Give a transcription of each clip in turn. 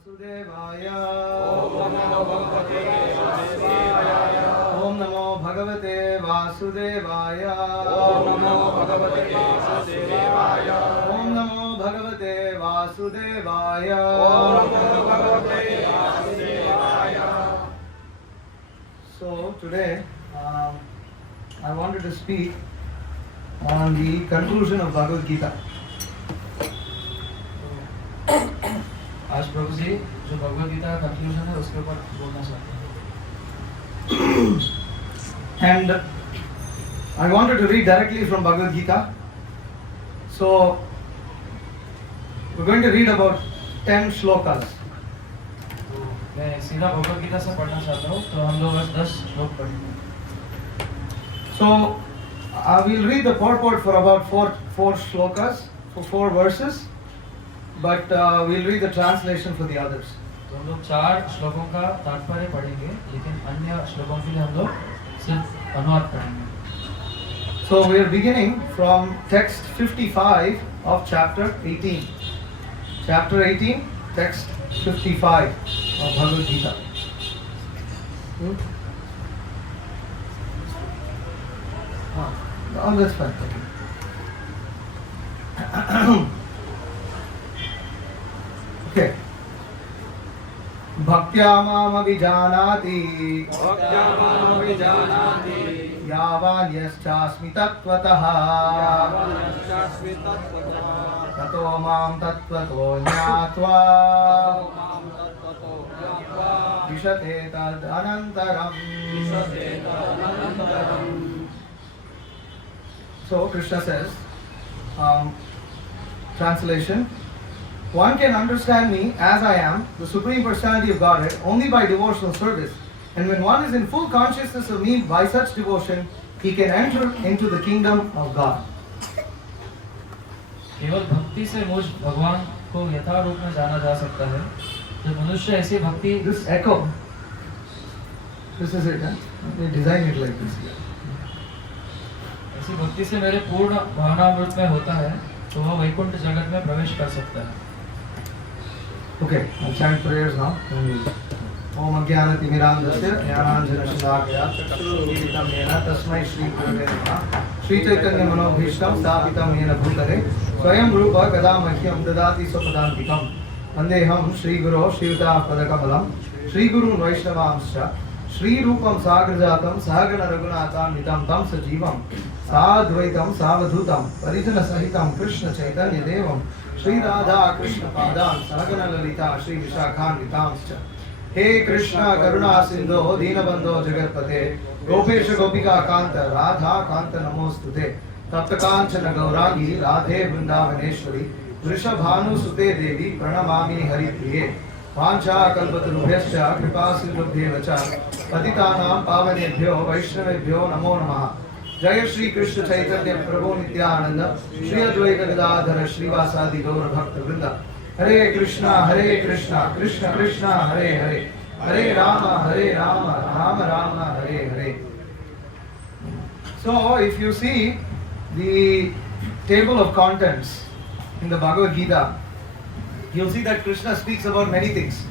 वासुदेवाय ओम नमो भगवते वासुदेवाय ओम नमो भगवते वासुदेवाय ओम नमो भगवते वासुदेवाय ओम नमो भगवते वासुदेवाय। So today I wanted to speak on the conclusion of Bhagavad Gita. आज प्रभु जी जो भगवद गीता का कंक्लूजन है उसके ऊपर बोलना चाहते हैं। And I wanted to read directly from Bhagavad Gita. So we're going to read about 10 shlokas. तो मैं सीधा भगवद गीता से पढ़ना चाहता हूँ, तो हम लोग बस 10 श्लोक पढ़ेंगे। So we'll read the purport for about four shlokas, for 4 verses, but we'll read the translation for the others. तो हम लोग 4 श्लोकों का तात्पर्य पढ़ेंगे, लेकिन अन्य श्लोकों के लिए हम लोग सिर्फ अनुवाद पढ़ेंगे। So we are beginning from text 55 of chapter 18. Chapter 18, text 55 of Bhagavad Gita. Oh, that's fine. Okay. Bhaktya mam abhijanati भक्त्या मामभिजानाति यावान्यश्चास्मि तत्त्वतः यावन्यश्चास्मि तत्त्वतः ततो मां तत्त्वतो ज्ञात्वा मां तत्त्वतो ज्ञात्वा विशते तदनन्तरम्. विशते तदनन्तरम्। So Krishna says, translation, one can understand me as I am, the Supreme Personality of Godhead, only by devotional service. And when one is in full consciousness of me by such devotion, he can enter into the kingdom of God. केवल भक्ति से मुझ भगवान को यथा रूप में जाना जा सकता है। जब मनुष्य ऐसी भक्ति This echo, this is it, huh? They design it like this. ऐसी भक्ति से मेरे पूर्ण भावनामृत में होता है, तो वह वैकुंठ जगत में प्रवेश कर सकता है। Okay, I'll chant prayers now. Om Ajnanatimirandasya Jnananjanashalakaya Chakshurumilitam Yena Tasmai Shri Gurave Namaha Shri Chaitanya Manobhishtam Sthapitam Yena Bhutale Swayam Rupa Kadamahyam Dadati Swapadantikam Vandeham Shri Guru Shivata Padakamalam Shri Guru Vaishnavamscha Shri Rupam Sagrajatam Sahagana Raghunatham Nitam Tam Sajivam Sadvaitam Savadhutam Parijana Sahitam Krishna Chaitanya Devam Shri Radha Krishna Padam Sahagana Lalita Shri Vishakhan Vitamscha He Krishna Karuna Sindho Deenabandho Jagatpate Gopesha Gopika Kanta Radha Kanta Namostute Tapta Kanchana Gaurangi Radhe Vrindavaneshwari Vrishabhanu Sute Devi Pranamami Haripriye Vancha Kalpatarubhyascha Kripa Sindhubhyevacha Patitanam Pavanebhyo Vaishnavebhyo Namo Namaha Jaya Shri Krishna Chaitanya Prabhu Nityananda Shri Advaita Gadadhara Srivasadi Gaura Bhakta Vrinda Hare Krishna, Krishna Krishna, Hare Hare, Hare Rama, Rama Rama, Hare Hare. So, if you see the table of contents in the Bhagavad Gita, you'll see that Krishna speaks about many things.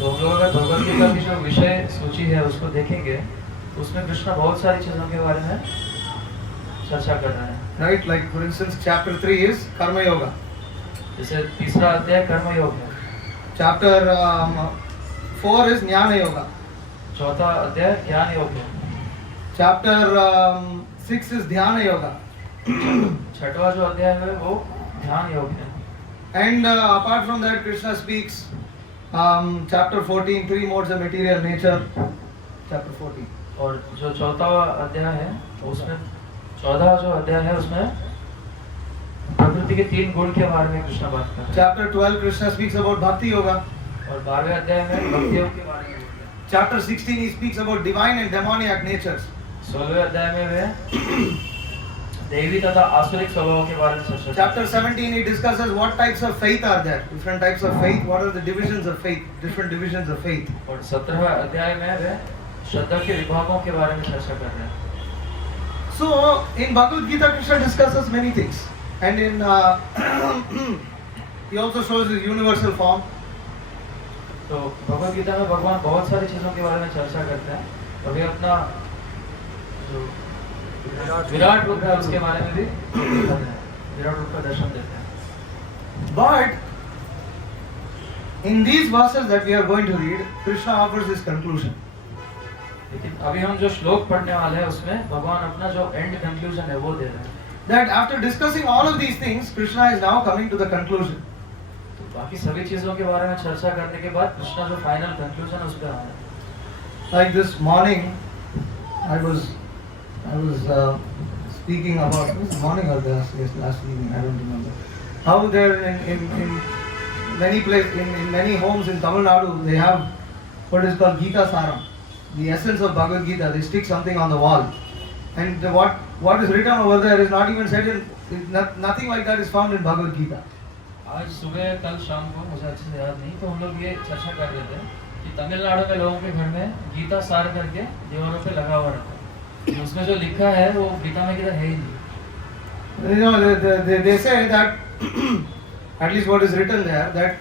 तो हम लोग अगर भगवद गीता की जो विषय सूची है उसको देखेंगे, तो उसमें कृष्ण बहुत सारी चीजों के बारे में चर्चा कर रहे हैं। Right? Like for instance, chapter 3 is Karma Yoga. जैसे तीसरा अध्याय कर्म योग है, Chapter 4 is Jnana Yoga. चौथा अध्याय ज्ञान योग है, Chapter 6 is Dhyana Yoga. छठवां जो अध्याय है वो ध्यान योग है। And apart from that, Krishna speaks chapter 14, 3 modes of material nature. Chapter 14. और जो चौथा अध्याय है उसमें 14वां जो अध्याय है उसमें प्रकृति के 3 गुण के बारे में कृष्ण बात कर रहे हैं। Chapter 12, Krishna speaks about Bhakti Yoga. और 12वें अध्याय में भक्ति योग के बारे में बोलते हैं। Chapter 16, he speaks about divine and demoniac natures. 16वें अध्याय में वे देवी तथा आसुरिक स्वभाव के बारे में चर्चा करते हैं। Chapter 17, he discusses what types of faith are there. Different types of faith. What are the divisions of faith? Different divisions of faith. और 17वें अध्याय में वे श्रद्धा के विभागों के बारे में चर्चा कर रहे हैं। So, in Bhagavad Gita, Krishna discusses many things. And in He also shows his universal form. तो भगवद गीता में भगवान बहुत सारी चीजों के बारे में चर्चा करते हैं। अभी अपना जो विराट रूप है उसके बारे में भी बताते हैं, विराट रूप का दर्शन देते हैं। But in these verses that we are going to read, Krishna offers his conclusion. लेकिन अभी हम जो श्लोक पढ़ने वाले हैं उसमें भगवान अपना जो एंड कंक्लूजन है वो दे रहे हैं। That after discussing all of these things, Krishna is now coming to the conclusion. तो बाकी सभी चीजों के बारे में चर्चा करने के बाद कृष्णा जो फाइनल कंक्लूजन उस पे आ रहा है। Like this morning, I was speaking about this morning or last evening, I don't remember. How there in many places, in many homes in Tamil Nadu, they have what is called Gita Saram, the essence of Bhagavad Gita. They stick something on the wall, and what is written over there is not even said in nothing like that is found in Bhagavad Gita. आज सुबह कल शाम को मुझे अच्छे से याद नहीं, तो हम लोग ये चर्चा कर रहे थे कि तमिलनाडु में लोगों के घर में गीता सार करके दीवारों पे लगा हुआ रहता है। उसमें जो लिखा है वो गीता में किधर है ही नहीं। You know, they say that at least what is written there, that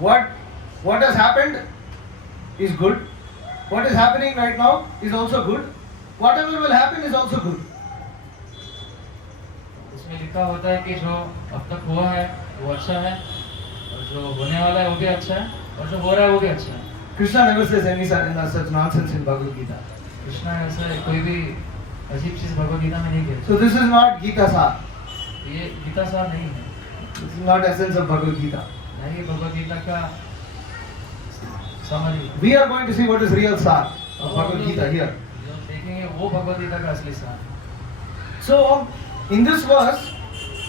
what has happened is good, what is happening right now is also good, whatever will happen is also good. उसमें लिखा होता है कि जो अब तक हुआ है वो अच्छा है, और जो होने वाला है वो भी अच्छा है, और जो हो रहा है वो भी अच्छा है। Krishna never says any such nonsense in Bhagavad Gita. Krishna ऐसा कोई भी अजीब चीज भगवद गीता में नहीं कहते। So this is not Gita Sar. ये गीता सार नहीं है, This is not essence of Bhagavad Gita. नहीं भगवद गीता का समझ। We are going to see what is real Sar of Bhagavad Gita here. जो देखेंगे वो भगवद गीता का असली सार। So in this verse,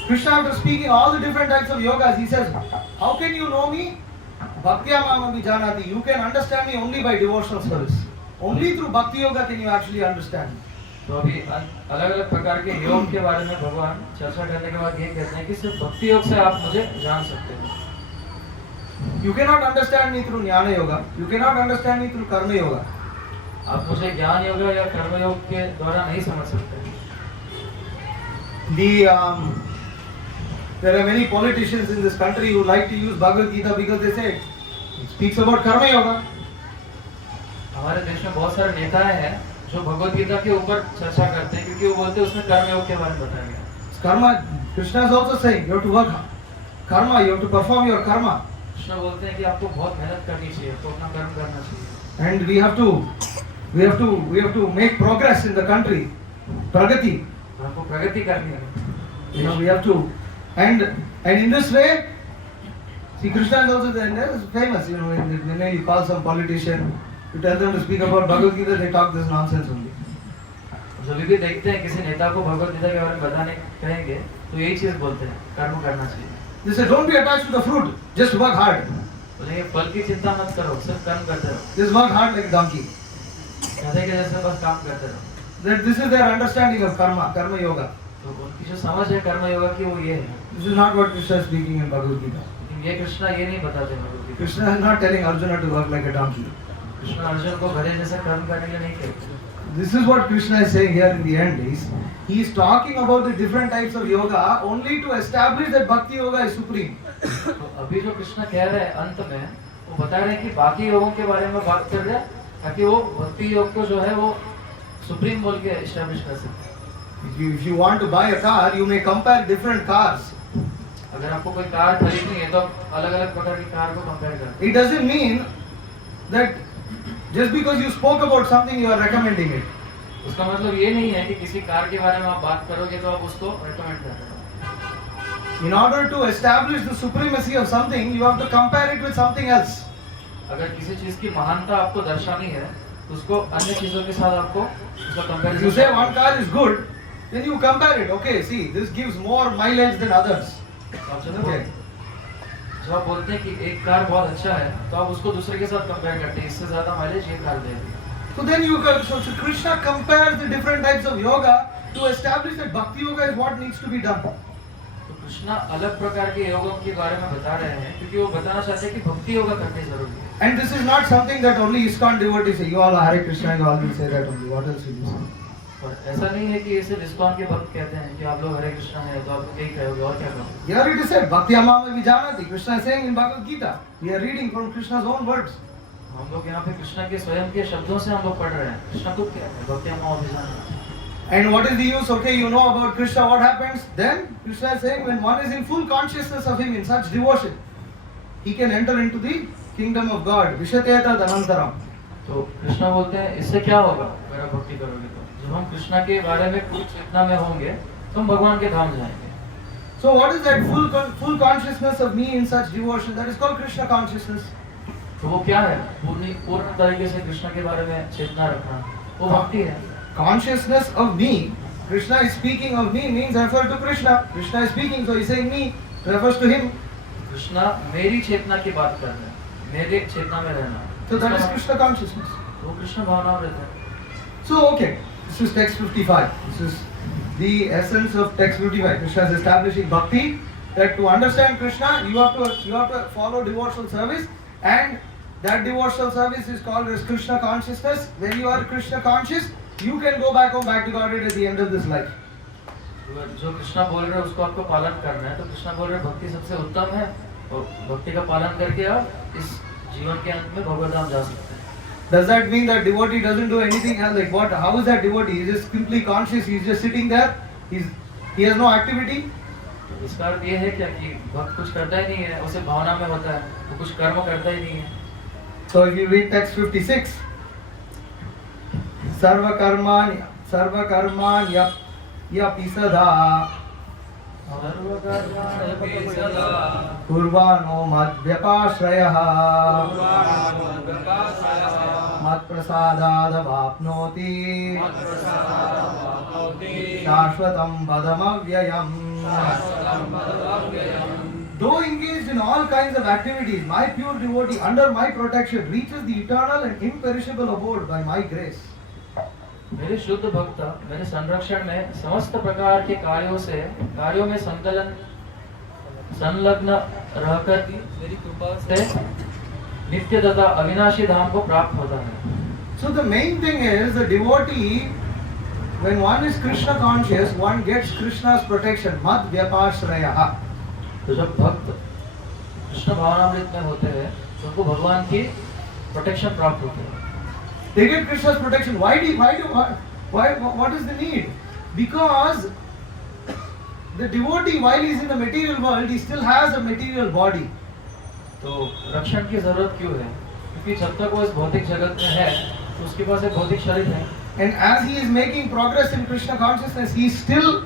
Krishna, after speaking all the different types of yogas, he says, how can you know me? Bhaktya mamami janati. You can understand me only by devotional service. Only through Bhakti Yoga can you actually understand me. तो अभी अलग अलग प्रकार के योग के बारे में भगवान चर्चा करने के बाद ये कहते हैं कि सिर्फ भक्ति योग से आप मुझे जान सकते हो। You cannot understand me through Jnana Yoga. You cannot understand me through Karma Yoga. आप मुझे ज्ञान योग या कर्म योग के द्वारा नहीं समझ सकते। There are many politicians in this country who like to use Bhagavad Gita because they say it speaks about Karma Yoga. हमारे देश में बहुत सारे नेताएं हैं जो भगवद गीता के ऊपर चर्चा करते हैं, क्योंकि वो बोलते हैं उसमें कर्म योग के बारे में बताया गया। Karma, Krishna is also saying you have to work karma, you have to perform your karma. Krishna बोलते हैं कि आपको बहुत मेहनत करनी चाहिए, तो अपना कर्म करना चाहिए। And we have to make progress in the country. Pragati. आपको प्रगति करनी है। You know, we have to, and in this way, see, Krishna is also there. There is famous, you know, when you call some politician, you tell them to speak about Bhagavad Gita, they talk this nonsense only. जब भी देखते हैं किसी नेता को भगवद गीता के बारे में बताने कहेंगे तो यही चीज बोलते हैं, कर्म करना चाहिए। They say, don't be attached to the fruit, just work hard. बोलेंगे फल की चिंता मत करो, सिर्फ कर्म करते रहो। Just work hard like a donkey. गधे के जैसे बस काम करते रहो। That this is their understanding of karma yoga. तो उनकी जो समझ है कर्म योगा की वो ये है। This is not what Krishna is speaking in Bhagavad Gita. लेकिन ये कृष्णा ये नहीं बताते Bhagavad Gita. Krishna is not telling Arjuna to work like a donkey. Krishna Arjun को गधे जैसे कर्म करने के लिए नहीं कहते। This is what Krishna is saying here in the end. He is talking about the different types of yoga only to establish that Bhakti Yoga is supreme. तो अभी जो कृष्ण कह रहे हैं अंत में वो बता रहे हैं कि बाकी योगों के बारे में बात कर रहे हैं ताकि वो भक्ति योग को जो है वो सुप्रीम बोल के एस्टैब्लिश कर सके। If you want to buy a car, you may compare different cars. अगर आपको कोई कार खरीदनी है तो अलग-अलग प्रकार की कार को कंपेयर करें। It doesn't mean that just because you spoke about something, you are recommending it. उसका मतलब ये नहीं है कि किसी कार के बारे में आप बात करोगे तो आप उसको रेकमेंड कर रहे हो। In order to establish the supremacy of something, you have to compare it with something else. अगर किसी चीज की महानता आपको दर्शानी है तो उसको अन्य चीजों के साथ आपको उसका If comparison. you say one car is good, then you compare it. Okay, see, this gives more mileage than others. Okay. जब आप बोलते हैं कि एक कार बहुत अच्छा है तो आप उसको दूसरे के साथ कंपेयर करते हैं, इससे ज्यादा माइलेज ये कार देगी। So then so Krishna compares the different types of yoga to establish that Bhakti Yoga is what needs to be done. तो कृष्णा अलग प्रकार के योगों के बारे में बता रहे हैं क्योंकि वो बताना चाहते हैं कि भक्ति योगा करनी जरूरी है। And this is not something that only ISKCON devotees say. You all Hare Krishna, you always say that only. What else will you say? और ऐसा नहीं है कि इसे इस्कॉन के भक्त कहते हैं कि आप लोग हरे कृष्णा है तो आप लोग यही कहोगे और क्या कहोगे। Here it is said, Bhakti-amam vijanati. Krishna is saying in Bhagavad Gita. We are reading from Krishna's own words. हम लोग यहाँ पे कृष्णा के स्वयं के शब्दों से हम लोग पढ़ रहे हैं। कृष्णा खुद कहते हैं भक्ति अमाम अभिजाना। And what is the use? Okay, you know about Krishna, what happens? Then Krishna is saying when one is in full consciousness of him in such devotion, he can enter into the kingdom of God. Vishateta Dhanantaram. तो कृष्णा बोलते हैं इससे क्या होगा अगर आप भक्ति करोगे तो जब हम कृष्णा के बारे में पूरी चेतना में होंगे तो हम भगवान के धाम जाएंगे। So what is that full consciousness of me in such devotion? That is called Krishna consciousness. तो वो क्या है? पूर्ण तरीके से कृष्णा के बारे में चेतना रखना वो भक्ति है। Consciousness of me. Krishna is speaking of me means refer to Krishna. Krishna is speaking, so he's saying me refers to him. Krishna मेरी चेतना की बात कर रहे हैं, मेरे चेतना में रहना। So that is Krishna consciousness. वो कृष्ण भावना में रहता है। So okay, this is text 55. This is the essence of text 55. Krishna is establishing bhakti. That to understand Krishna, you have to follow devotional service, and that devotional service is called as Krishna consciousness. When you are Krishna conscious, you can go back home, back to Godhead at the end of this life. जो कृष्णा बोल रहे हैं उसको आपको पालन करना है तो कृष्णा बोल रहे हैं भक्ति सबसे उत्तम है और भक्ति का पालन करके आप इस जीवन के अंत में भगवत धाम जा सकते हैं। Does that mean that devotee doesn't do anything else? Like what? How is that devotee? He's just simply conscious. He's just sitting there. He has no activity. तो इसका अर्थ ये है क्या कि भक्त कुछ करता ही नहीं है, उसे भावना में होता है, वो कुछ कर्म करता ही नहीं है। So if you read text 56, sarva karman yapi sada kurvano madhyapashrayah matprasadadavapnoti shashvatam padamavyayam. Though engaged in all kinds of activities, my pure devotee under my protection reaches the eternal and imperishable abode by my grace. मेरे शुद्ध भक्त मेरे संरक्षण में समस्त प्रकार के कार्यों में संलग्न रहकर मेरी कृपा से नित्य तथा अविनाशी धाम को प्राप्त होता है। So the main thing is the devotee, when one is Krishna conscious, one gets Krishna's protection, mad vyapashrayah. तो जब भक्त कृष्ण भावनामृत में होते हैं तो उनको भगवान की प्रोटेक्शन प्राप्त होती है। They get Krishna's protection. What is the need? Because the devotee, while he is in the material world, he still has a material body. तो रक्षण की जरूरत क्यों है? क्योंकि जब तक वो इस भौतिक जगत में है तो उसके पास एक भौतिक शरीर है। And as he is making progress in Krishna consciousness, he is still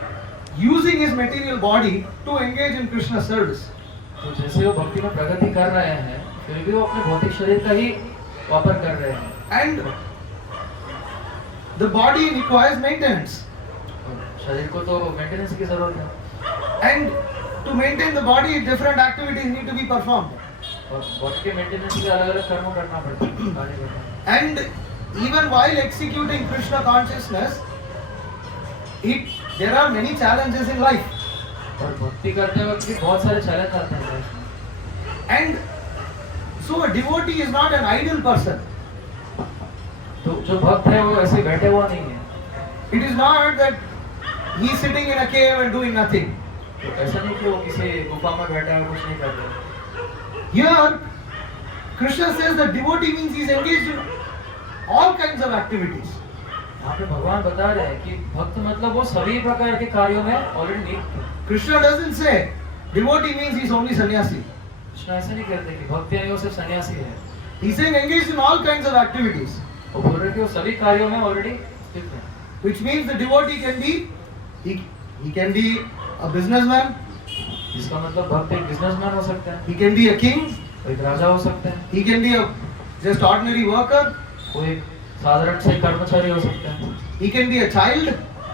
using his material body to engage in Krishna service. तो जैसे वो भक्ति में प्रगति कर रहे हैं, फिर भी वो अपने भौतिक शरीर का ही वापर कर रहे हैं। And the body requires maintenance. शरीर को तो मेंटेनेंस की जरूरत है। And to maintain the body, different activities need to be performed. और बॉडी के मेंटेनेंस के लिए अलग-अलग कर्म करना पड़ता है, कार्य करना। And even while executing Krishna consciousness, there are many challenges in life. और भक्ति करते वक्त भी बहुत सारे चैलेंज आते हैं लाइफ में। And so a devotee is not an idle person. तो जो भक्त है वो ऐसे बैठे हुआ नहीं है। It is not that he is sitting in a cave and doing nothing. तो ऐसा नहीं कि वो किसी गुफा में बैठा है कुछ नहीं कर रहा। Here, Krishna says that devotee means he is engaged in all kinds of activities. यहाँ पे भगवान बता रहे हैं कि भक्त मतलब वो सभी प्रकार के कार्यों में ऑलरेडी नियुक्त है। Krishna doesn't say devotee means he is only sannyasi. Krishna ऐसे नहीं कहते कि भक्त यानी वो सिर्फ सन्यासी है। He is saying engaged in all kinds of activities. वो बोल रहे कि वो सभी कार्यों में ऑलरेडी स्थित है। Which means the devotee can be, he can be a businessman. इसका मतलब भक्त एक बिजनेसमैन हो सकता है। He can be a king. वो एक राजा हो सकता है। He can be a just ordinary worker. वो एक साधारण से कर्मचारी हो सकता है। He can be a child.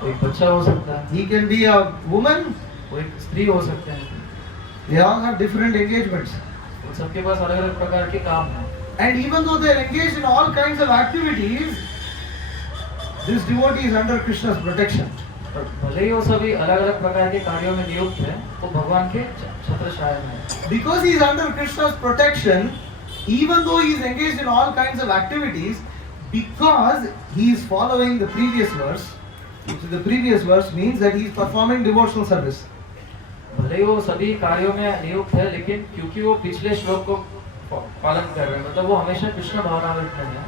वो एक बच्चा हो सकता है। He can be a woman. वो एक स्त्री हो सकते हैं। They all have different engagements. उन सबके पास अलग-अलग प्रकार के काम हैं। And even though they are engaged in all kinds of activities, this devotee is under Krishna's protection. और भले ही वो सभी अलग-अलग प्रकार के कार्यों में नियुक्त हैं, वो भगवान के छत्र छाया में है। Because he is under Krishna's protection, even though he is engaged in all kinds of activities, because he is following the previous verse, which is the previous verse, means that he is performing devotional service. भले ही वो सभी कार्यों में नियुक्त है, लेकिन क्योंकि वो पिछले श्लोक को पालन कर रहे हैं, मतलब वो हमेशा कृष्ण भावनामृत में है,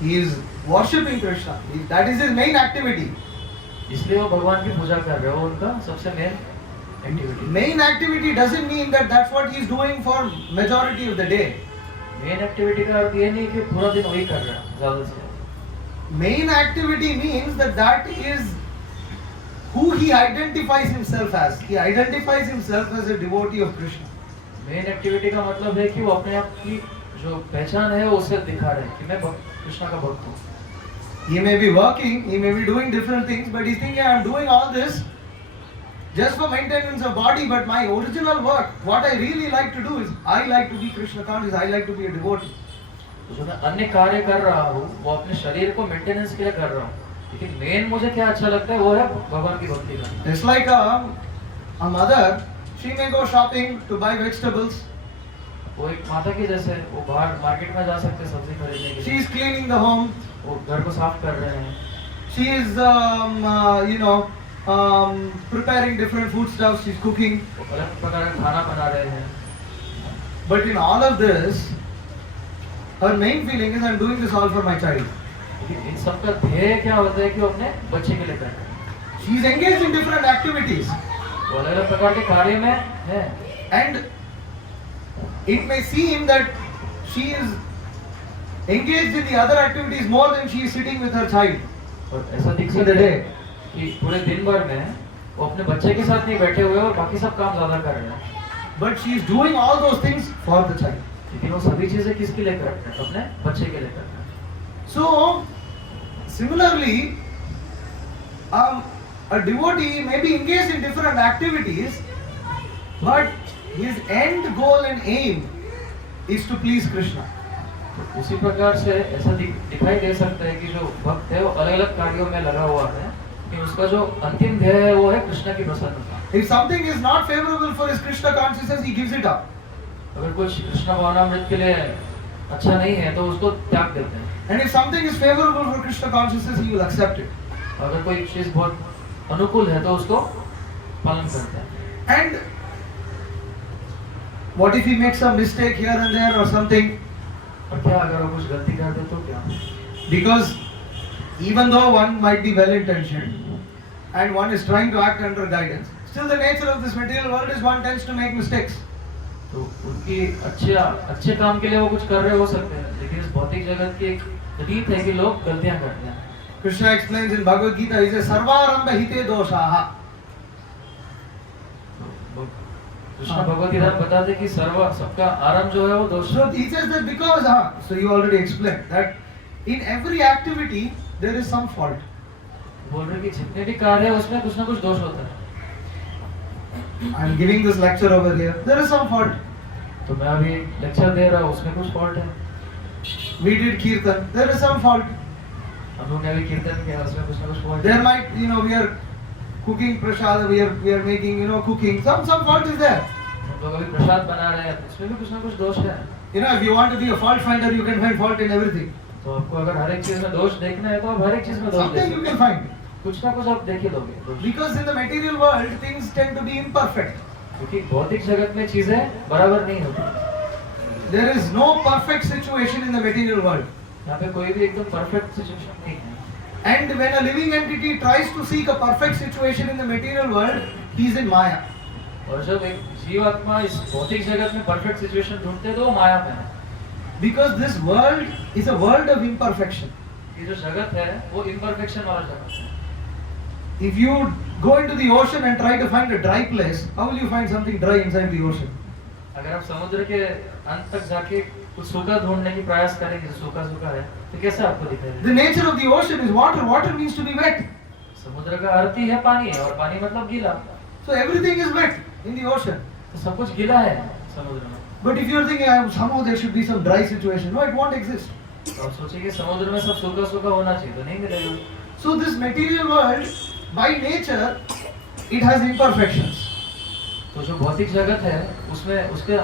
He is worshipping Krishna. That is his main activity. इसलिए वो भगवान की पूजा कर रहे हैं, वो उनका सबसे main activity. Main activity doesn't mean that that's what he is doing for majority of the day. Main activity का अर्थ ये नहीं कि पूरा दिन वही कर रहा है ज्यादा से। Main activity means that that is who he identifies himself as. He identifies himself as a devotee of Krishna. Main activity का मतलब है कि वो अपने आप की जो पहचान है वो उसे दिखा रहे हैं कि मैं कृष्णा का भक्त हूँ। He may be working, he may be doing different things, but he's thinking, I'm doing all this just for maintenance of body, but my original work, what I really like to do is, I like to be Krishna conscious, I like to be a devotee. तो जो मैं अन्य कार्य कर रहा हूँ वो अपने शरीर को मेंटेनेंस के लिए कर रहा हूँ, लेकिन मेन मुझे क्या अच्छा लगता है वो है भगवान की भक्ति करना। It's like a mother, she may go shopping to buy vegetables. वो एक माता की जैसे वो बाहर मार्केट में जा सकते सब्जी खरीदने के She लिए, is cleaning the home. वो घर को साफ कर रहे हैं, She is, preparing different foodstuffs. She's cooking. वो अलग प्रकार का खाना बना रहे हैं। But in all of this, her main feeling is, I'm doing this all for my child. लेकिन इन सब का ध्येय क्या होता है कि वो अपने बच्चे के लिए कर रहे हैं। She is engaged in different activities. वो अलग अलग प्रकार के कार्य में है, And it may seem that she is engaged in the other activities more than she is sitting with her child. और ऐसा दिख In the सकता है day. कि पूरे दिन भर में वो अपने बच्चे के साथ नहीं बैठे हुए और बाकी सब काम ज्यादा कर रहे हैं, But she is doing all those things for the child. लेकिन वो सभी चीजें किसके लिए कर रहे हैं? अपने बच्चे के लिए कर रहे हैं। So, similarly, a devotee may be engaged in different activities, but his end goal and aim is to please Krishna. तो उसी प्रकार से ऐसा दिखाई दे सकता है कि जो भक्त है वो अलग अलग कार्यों में लगा हुआ है, लेकिन उसका जो अंतिम ध्येय है वो है कृष्ण की प्रसन्नता। If something is not favorable for his Krishna consciousness, he gives it up. अगर कुछ कृष्ण भावनामृत के लिए अच्छा नहीं है तो उसको त्याग देते हैं, And if something is favorable for Krishna consciousness, he will accept it. अगर कोई चीज बहुत अनुकूल है तो उसको पालन करते हैं। And what if he makes some mistake here and there or something? और क्या अगर वो कुछ गलती कर दे तो क्या? Because even though one might be well intentioned and one is trying to act under guidance, still the nature of this material world is one tends to make mistakes. तो उनकी अच्छे काम के लिए वो कुछ कर रहे हो सकते हैं, लेकिन इस भौतिक जगत की एक रीत है कि लोग गलतियां करते हैं। Krishna explains in Bhagavad Gita, he says, Sarvarambha hite doshaha. Krishna Bhagavad Gita में बताते हैं कि सबका आरंभ जो है वो दोष है। So he says that because, so you already explained that in every activity there is some fault. बोल रहे कि जितने भी कार्य है उसमें कुछ ना कुछ दोष होता है। I am giving this lecture over here. There is some fault. तो मैं अभी लेक्चर दे रहा हूँ, उसमें कुछ फॉल्ट है। We did kirtan. There is some fault. हम लोग ने अभी कीर्तन किया, उसमें कुछ ना कुछ फॉल्ट There है। might, we are cooking prasad. We are making, cooking. Some fault is there. हम लोग अभी प्रसाद बना रहे हैं, उसमें भी कुछ ना कुछ दोष है। If you want to be a fault finder, you can find fault in everything. तो आपको अगर हर एक चीज में दोष देखना है तो आप हर एक चीज में दोष Something you देखिए, can find. कुछ ना कुछ आप देख ही लोगे दोष। Because in the material world, things tend to be imperfect. क्योंकि भौतिक जगत में चीजें बराबर नहीं होती। There is no perfect situation in the material world. यहाँ पे कोई भी एकदम परफेक्ट सिचुएशन नहीं है। And when a living entity tries to seek a perfect situation in the material world, he is in Maya. और जब एक जीवात्मा इस भौतिक जगत में परफेक्ट सिचुएशन ढूंढते हैं तो वो माया में है। Because this world is a world of imperfection. ये जो जगत है वो इम्परफेक्शन वाला जगत है। If you go into the ocean and try to find a dry place, how will you find something dry inside the ocean? अगर आप समुद्र के अंत तक जाके कुछ सूखा ढूंढने की प्रयास करेंगे जो सूखा सूखा है तो कैसे आपको दिखाएगा? The nature of the ocean is water. Water means to be wet. समुद्र का अर्थ ही है पानी है और पानी मतलब गीला, So everything is wet in the ocean. तो सब कुछ गीला है समुद्र में। But if you are thinking, somehow there should be some dry situation, no, it won't exist. तो आप सोचिए समुद्र में सब सूखा सूखा होना चाहिए, तो नहीं मिलेगा। So this material world, by nature, it has imperfections. तो जो भौतिक जगत है उसमें उसका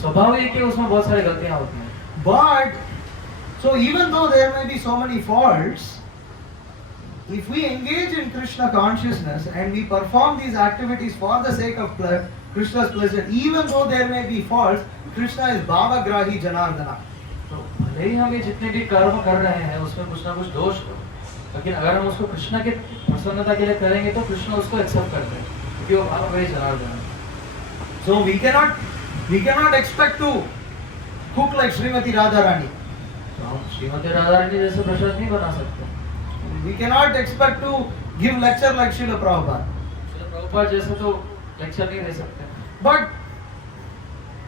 स्वभाव ही है कि उसमें बहुत सारी गलतियां होती हैं। But so even though there may be so many faults, if we engage in Krishna consciousness and we perform these activities for the sake of Krishna's pleasure, even though there may be faults, Krishna is Bhavagrahi Janardana. तो भले ही हम ये जितने भी कर्म कर रहे हैं उसमें कुछ ना कुछ दोष हो, लेकिन अगर हम उसको कृष्ण के प्रसन्नता के लिए करेंगे तो कृष्ण उसको एक्सेप्ट करते हैं, क्योंकि वो भावग्राही जनार्दन है। So we cannot expect to cook like Srimati Radharani. तो हम श्रीमती राधा रानी जैसे प्रसाद नहीं बना सकते। We cannot expect to give lecture like Srila Prabhupada. Srila Prabhupada जैसे तो लेक्चर नहीं दे सकते। But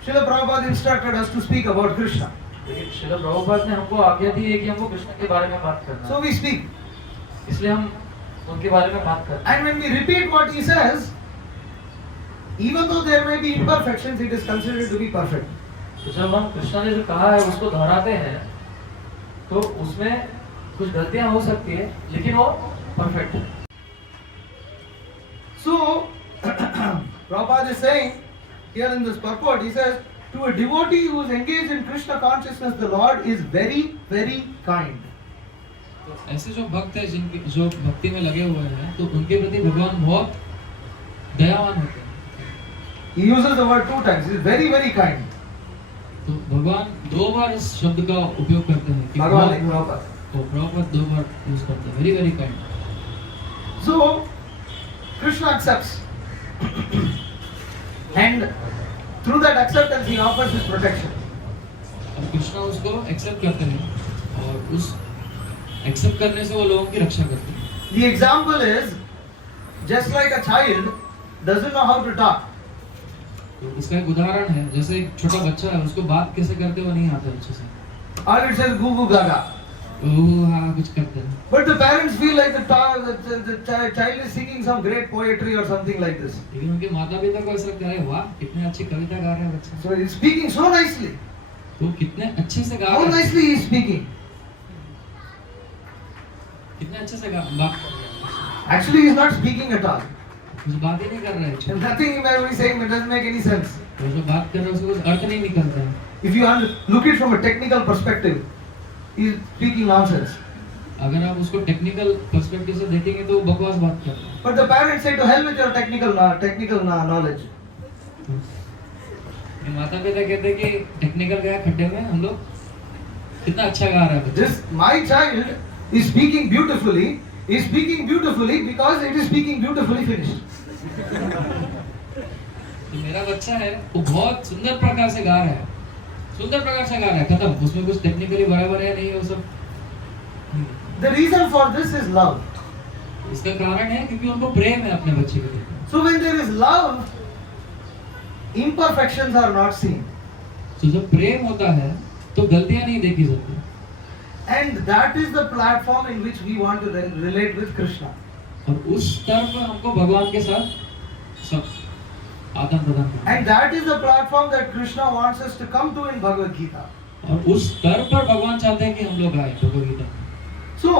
Srila Prabhupada instructed us to speak about Krishna. लेकिन श्रील प्रभुपाद ने हमको आज्ञा दी है कि हमको कृष्ण के बारे में बात करना So है। we speak. इसलिए हम उनके बारे में बात करते हैं। And when we repeat what he says, even though there may be imperfections, it is considered to be perfect. तो जब हम कृष्ण ने जो कहा है उसको दोहराते हैं तो उसमें कुछ गलतियां हो सकती है, लेकिन वो परफेक्ट है। So, Prabhupada is saying here in this purport, he says, to a devotee who is engaged in Krishna consciousness, the Lord is very, very kind. तो ऐसे जो भक्त हैं जिनके जो भक्ति में लगे हुए हैं तो उनके प्रति भगवान बहुत दयावान होते हैं। He uses the word 2 times. He is very, very kind. तो भगवान 2 बार इस शब्द का उपयोग करते हैं कि Bhagavan like Prabhupada. तो प्रभुपाद 2 बार यूज करते हैं, very very kind. So, Krishna accepts. And through that acceptance, he offers his protection. और कृष्णा उसको एक्सेप्ट करते हैं और उस एक्सेप्ट करने से वो लोगों की रक्षा करते हैं। The example is just like a child doesn't know how to talk. तो इसका एक उदाहरण है, जैसे एक छोटा बच्चा है उसको बात कैसे करते वो नहीं आता अच्छे से, All it says goo goo gaga. वो हाँ कुछ करते हैं। But the parents feel like the child is singing some great poetry or something like this. लेकिन उनके माता पिता को ऐसा लगता है वाह कितने अच्छी कविता गा रहे हैं बच्चा, So he's speaking so nicely. तो कितने अच्छे से गा How रहे हैं, nicely he is speaking. कितने अच्छे से बात कर रहे हैं। Actually, he is not speaking at all. कुछ बात ही नहीं कर रहे हैं, And nothing he might be saying that doesn't make any sense. वो जो बात कर रहे हैं उसको कुछ अर्थ नहीं निकलता है। If you look it from a technical perspective, he is speaking nonsense. अगर आप उसको टेक्निकल पर्सपेक्टिव से देखेंगे तो वो बकवास बात कर रहे हैं। But the parents say to hell with your technical knowledge. ये माता पिता कहते हैं कि टेक्निकल गया खड्डे में, हम लोग कितना अच्छा गा रहा है बच्चा। This my child is speaking beautifully. Is speaking beautifully because it is speaking beautifully finished. तो मेरा बच्चा है वो बहुत सुंदर प्रकार से गा रहा है, सुंदर प्रकार से गा रहा है, खत्म, उसमें कुछ टेक्निकली बराबर है नहीं, वो सब। The reason for this is love. इसका कारण है क्योंकि उनको प्रेम है अपने बच्चे के लिए। So when there is love, imperfections are not seen. तो जब प्रेम होता है तो गलतियां नहीं देखी जाती, And that is the platform in which we want to relate with Krishna. और उस स्तर पर हमको भगवान के साथ सब आदान प्रदान करना है। And that is the platform that Krishna wants us to come to in Bhagavad Gita. और उस स्तर पर भगवान चाहते हैं कि हम लोग आए Bhagavad Gita. So,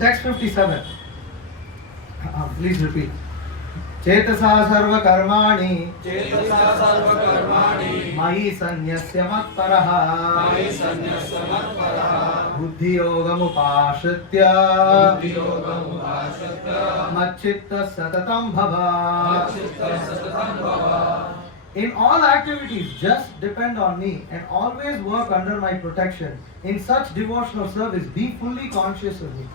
text 57. Please repeat. चेतसा सर्वकर्माणि चेतसा सर्वकर्माणि मयि सन्न्यस्य मत्परः मयि सन्न्यस्य मत्परः बुद्धियोगमुपाश्रित्य बुद्धियोगमुपाश्रित्य मच्चित्तः सततं भव. मच्चित्तः सततं भव. In all activities, just depend on me and always work under my protection. In such devotional service, be fully conscious of me.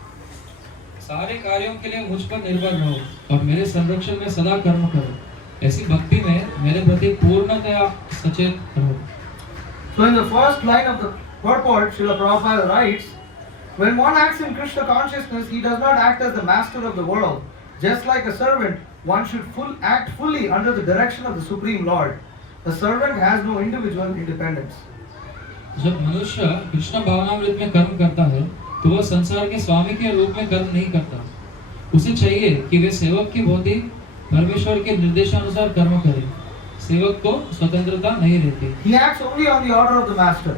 सारे कार्यों के लिए मुझ पर निर्भर रहो और मेरे संरक्षण में सदा कर्म करो, ऐसी भक्ति में मेरे प्रति पूर्णतया सचेत रहो। So in the first line of the purport, Srila Prabhupada writes, when one acts in Krishna consciousness, he does not act as the master of the world. Just like a servant, one should act fully under the direction of the Supreme Lord. The servant has no individual independence. जब मनुष्य कृष्ण भावनामृत में कर्म करता है तो वह संसार के स्वामी के रूप में कर्म नहीं करता, उसे चाहिए कि वे सेवक की भांति परमेश्वर के निर्देशानुसार कर्म करे, सेवक को स्वतंत्रता नहीं रहती। He acts only on the order of the master.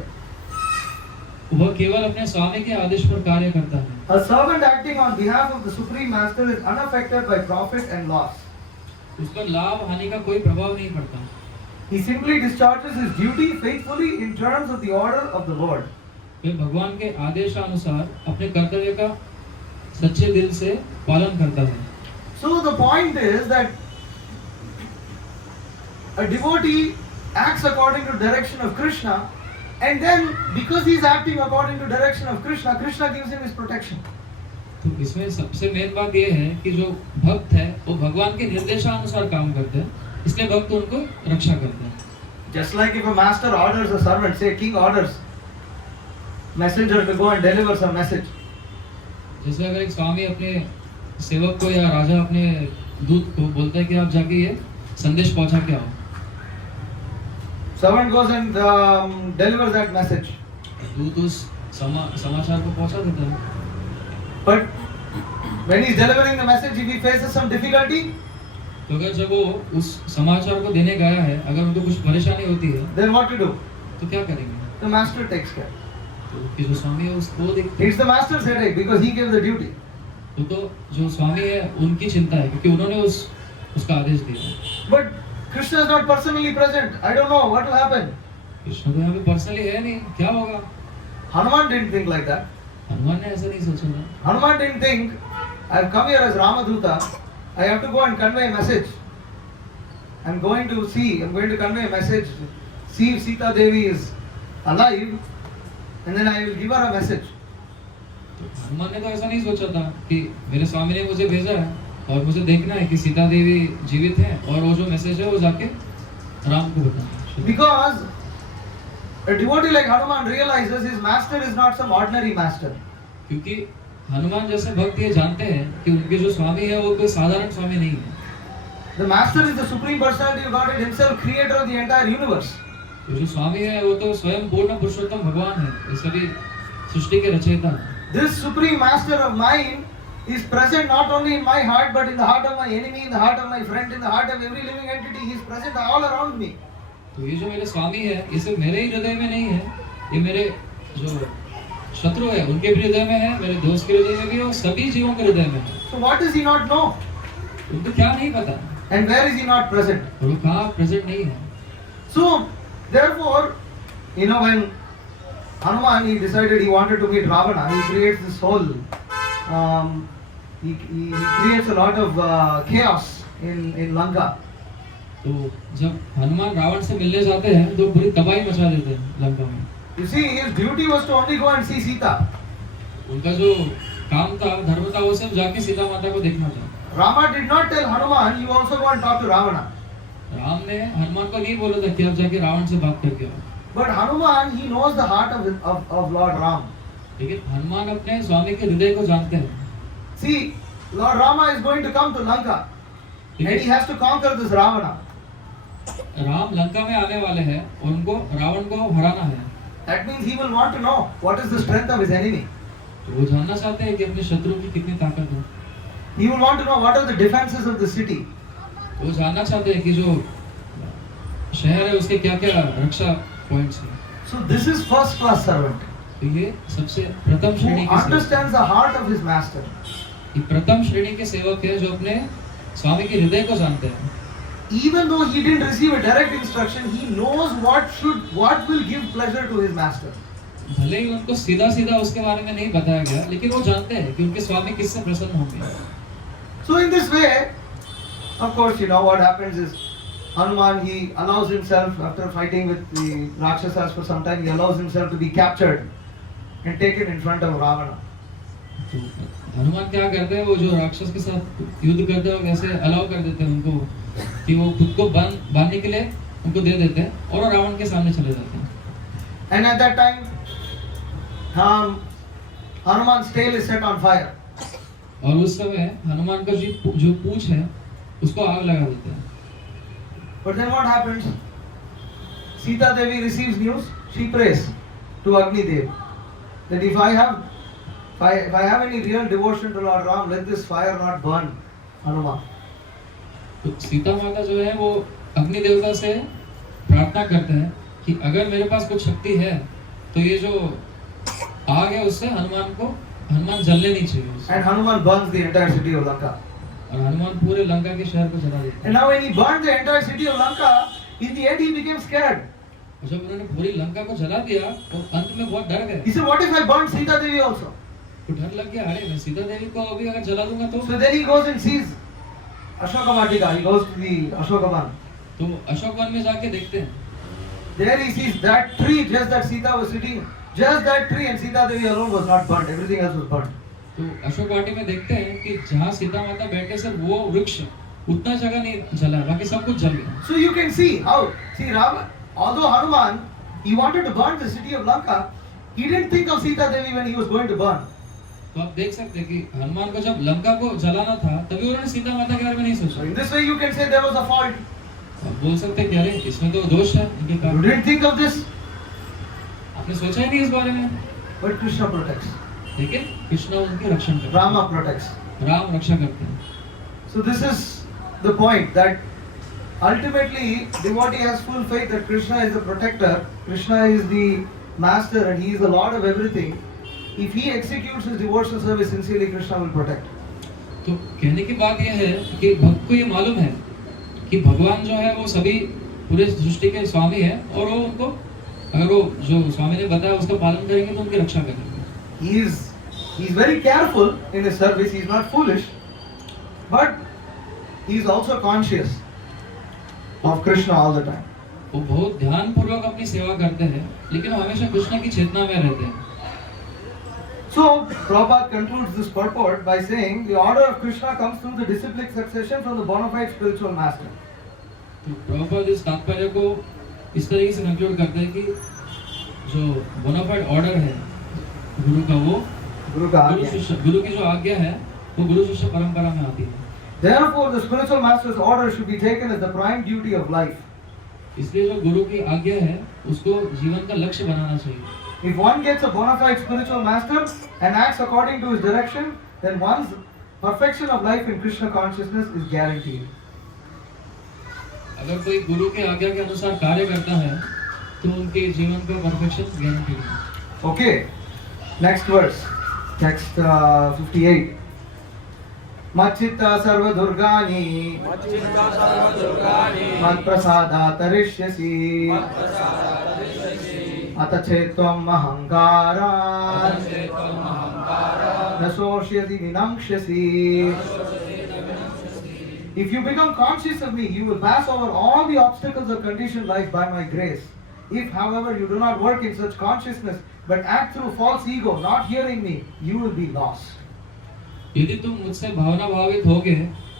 वह केवल अपने स्वामी के आदेश पर कार्य करता है। A servant acting on behalf of the Supreme Master is unaffected by profit and loss. उस पर लाभ हानि का कोई प्रभाव नहीं पड़ता। He simply discharges his duty faithfully in terms of the order of the Lord. वे भगवान के आदेशानुसार अपने कर्तव्य का सच्चे दिल से पालन करता है। So the point is that a devotee acts according to direction of Krishna, and then because he is acting according to direction of Krishna, Krishna gives him his protection. तो इसमें सबसे मेन बात ये है कि जो भक्त है वो भगवान के निर्देशानुसार काम करते हैं, इसलिए भक्त उनको रक्षा करते हैं। Just like if a master orders a servant, say king orders messenger to go and deliver some message. जैसे अगर एक स्वामी अपने सेवक को या राजा अपने दूत को बोलता है कि आप जाके ये संदेश पहुंचा के आओ, Servant goes and delivers that message. दूत उस समाचार को पहुंचा देता है। But when he is delivering the message, if he faces some difficulty, तो अगर जब वो उस समाचार को देने गया है, अगर उनको कुछ परेशानी होती है, then what to do? तो क्या करेंगे? The master takes care. तो कि जो स्वामी है उसको देखते हैं। It's the master's headache because he gave the duty. तो जो स्वामी है उनकी चिंता है क्योंकि उन्होंने उसका आदेश दिया। But Krishna is not personally present. I don't know what will happen. Krishna तो यहाँ पे पर्सनली है नहीं, क्या होगा? Hanuman didn't think like that. Hanuman ने ऐसा नहीं सोचा था। Hanuman didn't think, I've come here as Ramaduta, I have to go and convey a message. I'm going to convey a message, see if Sita Devi is alive, and then I will give her a message. तो हनुमान ने तो ऐसा नहीं सोचा था कि मेरे स्वामी ने मुझे भेजा है और मुझे देखना है कि सीता देवी जीवित है और वो जो मैसेज है वो जाके राम को बताना। Because a devotee like Hanuman realizes his master is not some ordinary master. क्योंकि हनुमान जैसे भक्त ये जानते हैं कि उनके जो स्वामी है वो कोई साधारण स्वामी नहीं है। The master is the supreme personality of Godhead himself, creator of the entire universe. तो जो स्वामी है वो तो स्वयं पूर्ण पुरुषोत्तम भगवान है, ये सभी सृष्टि के रचयिता हैं। This supreme master of mine is present not only in my heart but in the heart of my enemy, in the heart of my friend, in the heart of every living entity. He is present all around me. तो ये जो मेरे स्वामी है ये सिर्फ मेरे ही हृदय में नहीं है, ये मेरे जो शत्रु है उनके भी हृदय में है, मेरे दोस्त के हृदय में भी है और सभी जीवों के हृदय में है। So what does he not know? उनको क्या नहीं पता And where is he not present? और वो कहाँ प्रेजेंट नहीं है। So therefore, when Hanuman he decided he wanted to meet Ravana, he creates this whole he creates a lot of chaos in Lanka. तो जब हनुमान रावण से मिलने जाते हैं तो पूरी तबाही मचा देते हैं लंका में। You see, his duty was to only go and see Sita. उनका जो काम था, धर्म था, वो सिर्फ जाके सीता माता को देखना था। Rama did not tell Hanuman, you also go and talk to Ravana. Ram ने हनुमान को नहीं बोला था कि आप जाके रावण से बात करके आओ। But Hanuman, he knows the heart of Lord Ram. लेकिन हनुमान अपने स्वामी के हृदय को जानते हैं। See, Lord Rama is going to come to Lanka, and he has to conquer this Ravana. Ram Lanka में आने वाले हैं और उनको रावण को हराना है। That means he will want to know what is the strength of his enemy. तो वो जानना चाहते हैं कि अपने शत्रु की कितनी ताकत है। He will want to know what are the defenses of the city. वो जानना चाहते हैं कि जो शहर है उसके क्या-क्या रक्षा पॉइंट्स हैं। So this is first class servant तो ये सबसे प्रथम श्रेणी who के सेवक, understands the heart of his master. ये प्रथम श्रेणी के सेवक है जो अपने स्वामी के हृदय को जानते हैं। Even though he didn't receive a direct instruction, he knows what will give pleasure to his master. भले ही उनको सीधा उसके बारे में नहीं बताया गया, लेकिन वो जानते हैं कि उनके स्वामी किससे प्रसन्न होंगे। So in this way, of course, what happens is Hanuman, he allows himself, after fighting with the Rakshasas for some time, he allows himself to be captured and taken in front of Ravana. तो हनुमान क्या करते हैं, वो जो राक्षस के साथ युद्ध करते हैं वैसे अलाउ कर देते हैं उनको कि वो खुद को बांधने के लिए उनको दे देते हैं और वो रावण के सामने चले जाते हैं। And at that time, Hanuman's tail is set on fire. और उस समय हनुमान का जो पूंछ है उसको आग लगा देते हैं। But then what happens? Sita Devi receives news. She prays to Agni Dev that if I have any real devotion to Lord Ram, let this fire not burn Hanuman. तो सीता माता जो है वो अग्नि देवता से प्रार्थना करते हैं कि अगर मेरे पास कुछ शक्ति है तो ये जो आग है उससे हनुमान जलने नहीं चाहिए। And Hanuman burns the entire city of Lanka. और हनुमान पूरे लंका के शहर को जला देते हैं। And now when he burned the entire city of Lanka, in the end he became scared. और जब उन्होंने पूरी लंका को जला दिया तो अंत में बहुत डर गए। He said, what if I burn Sita Devi also? तो डर लग गया, अरे मैं सीता देवी को अभी अगर जला दूंगा तो So then he goes and sees Ashoka Vatika. He goes to the Ashokavan. तो अशोक वन में जाके देखते हैं, There he sees that tree, just that Sita was sitting, just that tree, and Sita Devi alone was not burnt. Everything else was burnt. तो अशोक वाटी में देखते हैं कि जहाँ सीता माता बैठे सिर्फ वो वृक्ष उतना जगह नहीं जला, बाकी सब कुछ जल गया। So you can see how, see Rama, although Hanuman, he wanted to burn the city of Lanka, he didn't think of Sita Devi when he was going to burn. तो आप देख सकते हैं कि हनुमान को जब लंका को जलाना था तभी उन्होंने सीता माता के बारे में नहीं So सोचा। in this way you can say there was a fault. आप बोल सकते हैं कि अरे इसमें तो दोष है इनके You कारण, didn't think of this, आपने सोचा ही नहीं इस बारे में। but Krishna protects. लेकिन कृष्ण उनकी रक्षण करते Rama protects. हैं, राम रक्षा करते हैं। So this is the point that ultimately devotee has full faith that Krishna is the protector, Krishna is the master and he is the lord of everything. If he executes his devotional service sincerely, Krishna will protect. तो कहने की बात यह है कि भक्त को ये मालूम है कि भगवान जो है वो सभी पूरे सृष्टि के स्वामी है और वो उनको अगर वो जो स्वामी ने बताया उसका पालन करेंगे तो उनकी रक्षा करेंगे। He is very careful in his service, he is not foolish, but he is also conscious of Krishna all the time. वो बहुत ध्यान पूर्वक अपनी सेवा करते हैं लेकिन वो हमेशा कृष्ण की चेतना में रहते हैं। So Prabhupada concludes this purport by saying the order of Krishna comes through the disciplic succession from the bona fide spiritual master. तो प्रभुपाद इस तात्पर्य को इस तरीके से कंक्लूड करते हैं कि जो बोनाफाइड ऑर्डर है गुरु का वो Guru ka आज्ञा। गुरु की जो आज्ञा है वो गुरु शिष्य परंपरा में आती है। Therefore, the spiritual master's order should be taken as the prime duty of life. इसलिए जो गुरु की आज्ञा है उसको जीवन का लक्ष्य बनाना चाहिए। If one gets a bona fide spiritual master and acts according to his direction, then one's perfection of life in Krishna consciousness is guaranteed. अगर कोई गुरु की आज्ञा के अनुसार कार्य करता है तो उनके जीवन का परफेक्शन गारंटीड है। Okay, next verse, text 58. Machchitta sarva durgani मच्चित्ता सर्वदुर्गाणि matprasada tarishyasi atachetvam ahankara चेत्त्वम् अहङ्कारः nasosyati vinamshyasi. If you become conscious of me, you will pass over all the obstacles of conditioned life by my grace. If, however, you do not work in such consciousness, but act through false ego, not hearing me, you will be lost. यदि तुम मुझसे भावना भावित होगे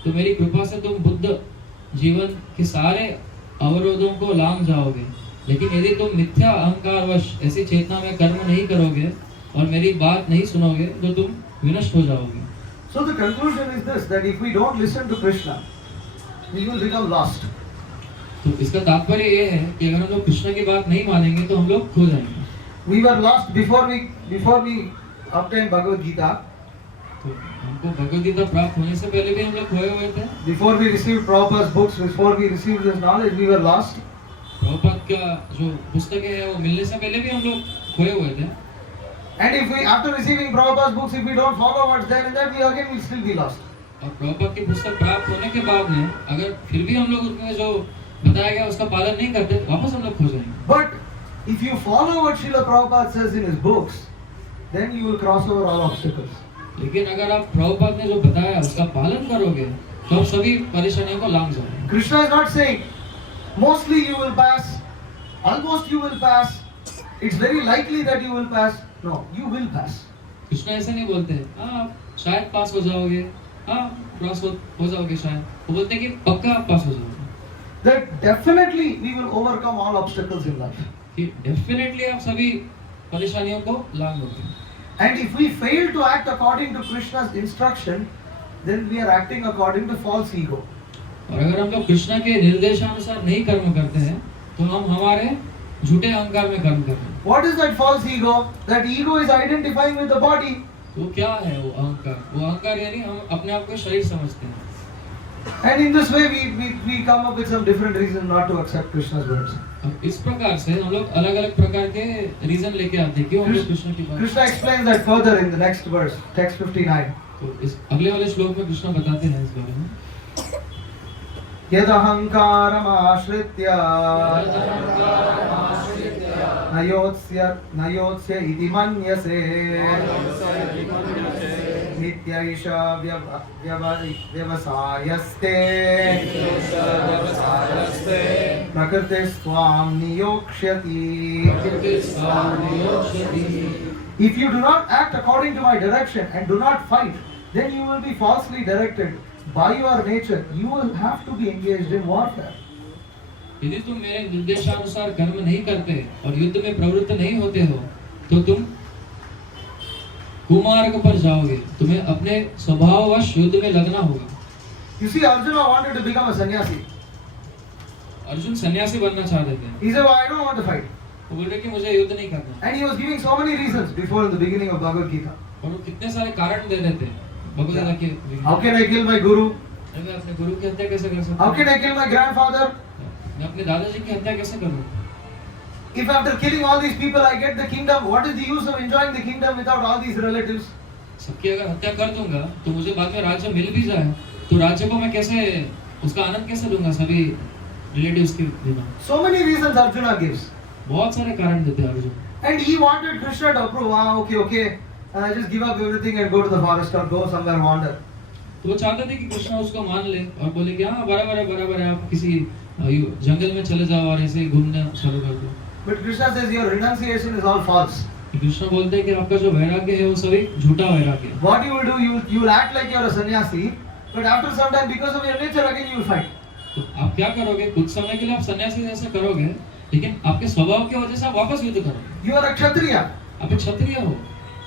तो मेरी कृपा से तुम बुद्ध जीवन के सारे अवरोधों को लांग जाओगे, लेकिन यदि तुम मिथ्या अहंकारवश ऐसी चेतना में कर्म नहीं करोगे और मेरी बात नहीं सुनोगे तो तुम विनष्ट हो जाओगे। So the conclusion is this, that if we don't listen to Krishna, we will become lost. तो इसका तात्पर्य ये है कि अगर हम लोग कृष्ण की बात नहीं मानेंगे तो हम लोग खो जाएंगे। We were lost before we obtained Bhagavad Gita, तो हमको भगवद गीता प्राप्त होने से पहले भी हम लोग खोए हुए थे। before we received Prabhupada's books, before we received this knowledge, we were lost. Prabhupada का जो पुस्तकें हैं वो मिलने से पहले भी हम लोग खोए हुए थे। And if we, after receiving Prabhupada's books, if we don't follow what's there in that, we again will still be lost. और प्रभुपाद की पुस्तक प्राप्त होने के बाद में अगर फिर भी हम लोग उसमें जो बताया गया उसका पालन नहीं करते वापस हम लोग खो जाएंगे। But if you follow what Srila Prabhupada says in his books, then you will cross over all obstacles. लेकिन अगर आप प्रभुपाद ने जो बताया उसका पालन करोगे तो आप सभी परेशानियों को लांग जाओगे। Krishna is not saying, mostly you will pass, almost you will pass, it's very likely that you will pass. No, you will pass. Krishna ऐसे नहीं बोलते हाँ शायद पास हो जाओगे, हाँ क्रॉस हो जाओगे शायद, वो बोलते हैं कि पक्का आप पास हो जाओगे। That definitely we will overcome all obstacles in life. कि डेफिनेटली आप सभी परेशानियों को लांघोगे। And if we fail to act according to Krishna's instruction, then we are acting according to false ego. और अगर हम लोग कृष्ण के निर्देशानुसार नहीं कर्म करते हैं तो हम हमारे झूठे अहंकार में कर्म कर रहे हैं। What is that false ego? That ego is identifying with the body. तो क्या है वो अहंकार? वो अहंकार यानी हम अपने आप को शरीर समझते हैं। And in this way we come up with some different reasons not to accept Krishna's words. अब इस प्रकार से हम लोग अलग-अलग प्रकार के रीजन लेके आते हैं क्यों हम लोग कृष्ण की बात। Krishna explains that further in the next verse, text 59. तो इस अगले वाले श्लोक में कृष्ण बताते हैं इस बारे में। यदहंकारम् आश्रित्य न नयोत्स्य इति मन्यसे नित्यैष व्यवसायस्ते प्रकृतिस्त्वां नियोक्ष्यति. If you do not act according to my direction and do not fight, then you will be falsely directed by your nature. You will have to be engaged in warfare. यदि तुम मेरे निर्देशानुसार कर्म नहीं करते और युद्ध में प्रवृत्त नहीं होते हो तो तुम कुमार्ग पर जाओगे. तुम्हें अपने स्वभाववश युद्ध में लगना होगा. You see, Arjuna wanted to become a sannyasi. Arjun सन्यासी बनना चाहते थे. He said, well, I don't want to fight. वो बोल रहे कि मुझे युद्ध नहीं करना. And he was giving so many reasons before in the beginning of Bhagavad Gita. और वो कितने सारे कारण दे रहे थे भगवद गीता के. How can I kill my guru? मैं अपने गुरु की हत्या कैसे कर सकता How हूँ? can I kill my grandfather? मैं अपने दादाजी की हत्या कैसे करूँ? If after killing all these people I get the kingdom, what is the use of enjoying the kingdom without all these relatives? सबकी अगर हत्या कर दूंगा तो मुझे बाद में राज्य मिल भी जाए तो राज्य को मैं कैसे उसका आनंद कैसे लूंगा सभी रिलेटिव्स के बिना. So many reasons Arjuna gives. बहुत सारे कारण देते हैं Arjun. And he wanted Krishna to approve. Okay. Just give up everything and go to the forest or go somewhere wander. तो वो चाहते थे कि कृष्णा उसको मान ले और बोले कि हाँ बराबर है आप किसी जंगल में चले जाओ और ऐसे घूमना शुरू कर दो. But Krishna says your renunciation is all false. Krishna बोलते हैं कि आपका जो वैराग्य है वो सभी झूठा वैराग्य है. What you will do, you will act like you are a sannyasi, but after some time because of your nature again you will fight. तो आप क्या करोगे? कुछ समय के लिए आप सन्यासी जैसे करोगे लेकिन आपके स्वभाव की वजह से आप वापस युद्ध करोगे. You are a kshatriya. आप एक क्षत्रिय हो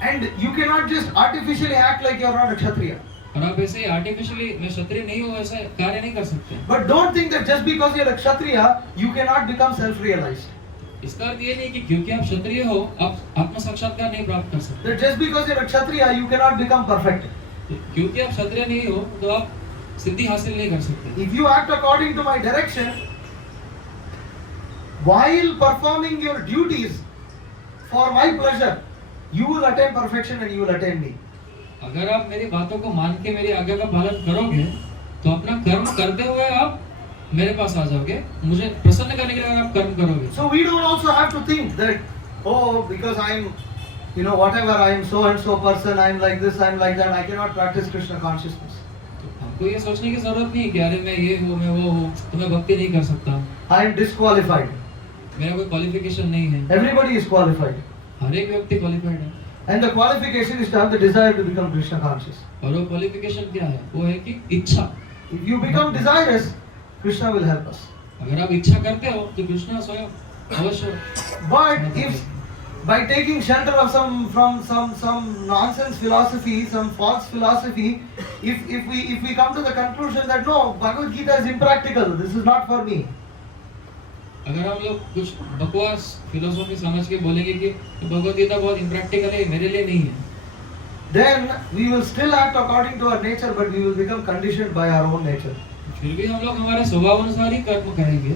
And you cannot just artificially act like you are not a kshatriya. और आप ऐसे आर्टिफिशियली मैं क्षत्रिय नहीं हूँ ऐसा कार्य नहीं कर सकते. But don't think that just because you are a kshatriya, you cannot become self-realized. इसका अर्थ ये नहीं कि क्योंकि आप क्षत्रिय हो आप आत्म साक्षात्कार नहीं प्राप्त कर सकते. That just because you are a kshatriya, you cannot become perfect. क्योंकि आप क्षत्रिय नहीं हो तो आप सिद्धि हासिल नहीं कर सकते. If you act according to my direction, while performing your duties for my pleasure, you will attain perfection and you will attain me. अगर आप मेरी बातों को मान के मेरी आज्ञा का पालन करोगे तो अपना कर्म करते हुए आप मेरे पास आ जाओगे. मुझे प्रसन्न करने के लिए अगर आप कर्म करोगे. So we don't also have to think that, oh, because I'm, whatever, I am so and so person, I am like this, I am like that, I cannot practice Krishna consciousness. आपको ये सोचने की जरूरत नहीं है कि अरे मैं ये हूँ मैं वो हूँ तो मैं भक्ति नहीं कर सकता. I am disqualified. मेरा कोई क्वालिफिकेशन नहीं है. Everybody is qualified. हर एक व्यक्ति क्वालिफाइड है. And the qualification is to have the desire to become Krishna conscious. और वो क्वालिफिकेशन क्या है? वो है कि इच्छा. If you become desirous, Krishna will help us. अगर आप इच्छा करते हो तो कृष्ण स्वयं अवश्य. But if by taking shelter of some nonsense philosophy, some false philosophy, if we come to the conclusion that no, Bhagavad Gita is impractical, this is not for me. अगर हम लोग कुछ बकवास फिलोसॉफी समझ के बोलेंगे कि भगवद गीता बहुत इम्प्रैक्टिकल है मेरे लिए नहीं है, then we will still act according to our nature, but we will become conditioned by our own nature. फिर भी हम लोग हमारे स्वभाव अनुसार ही कर्म करेंगे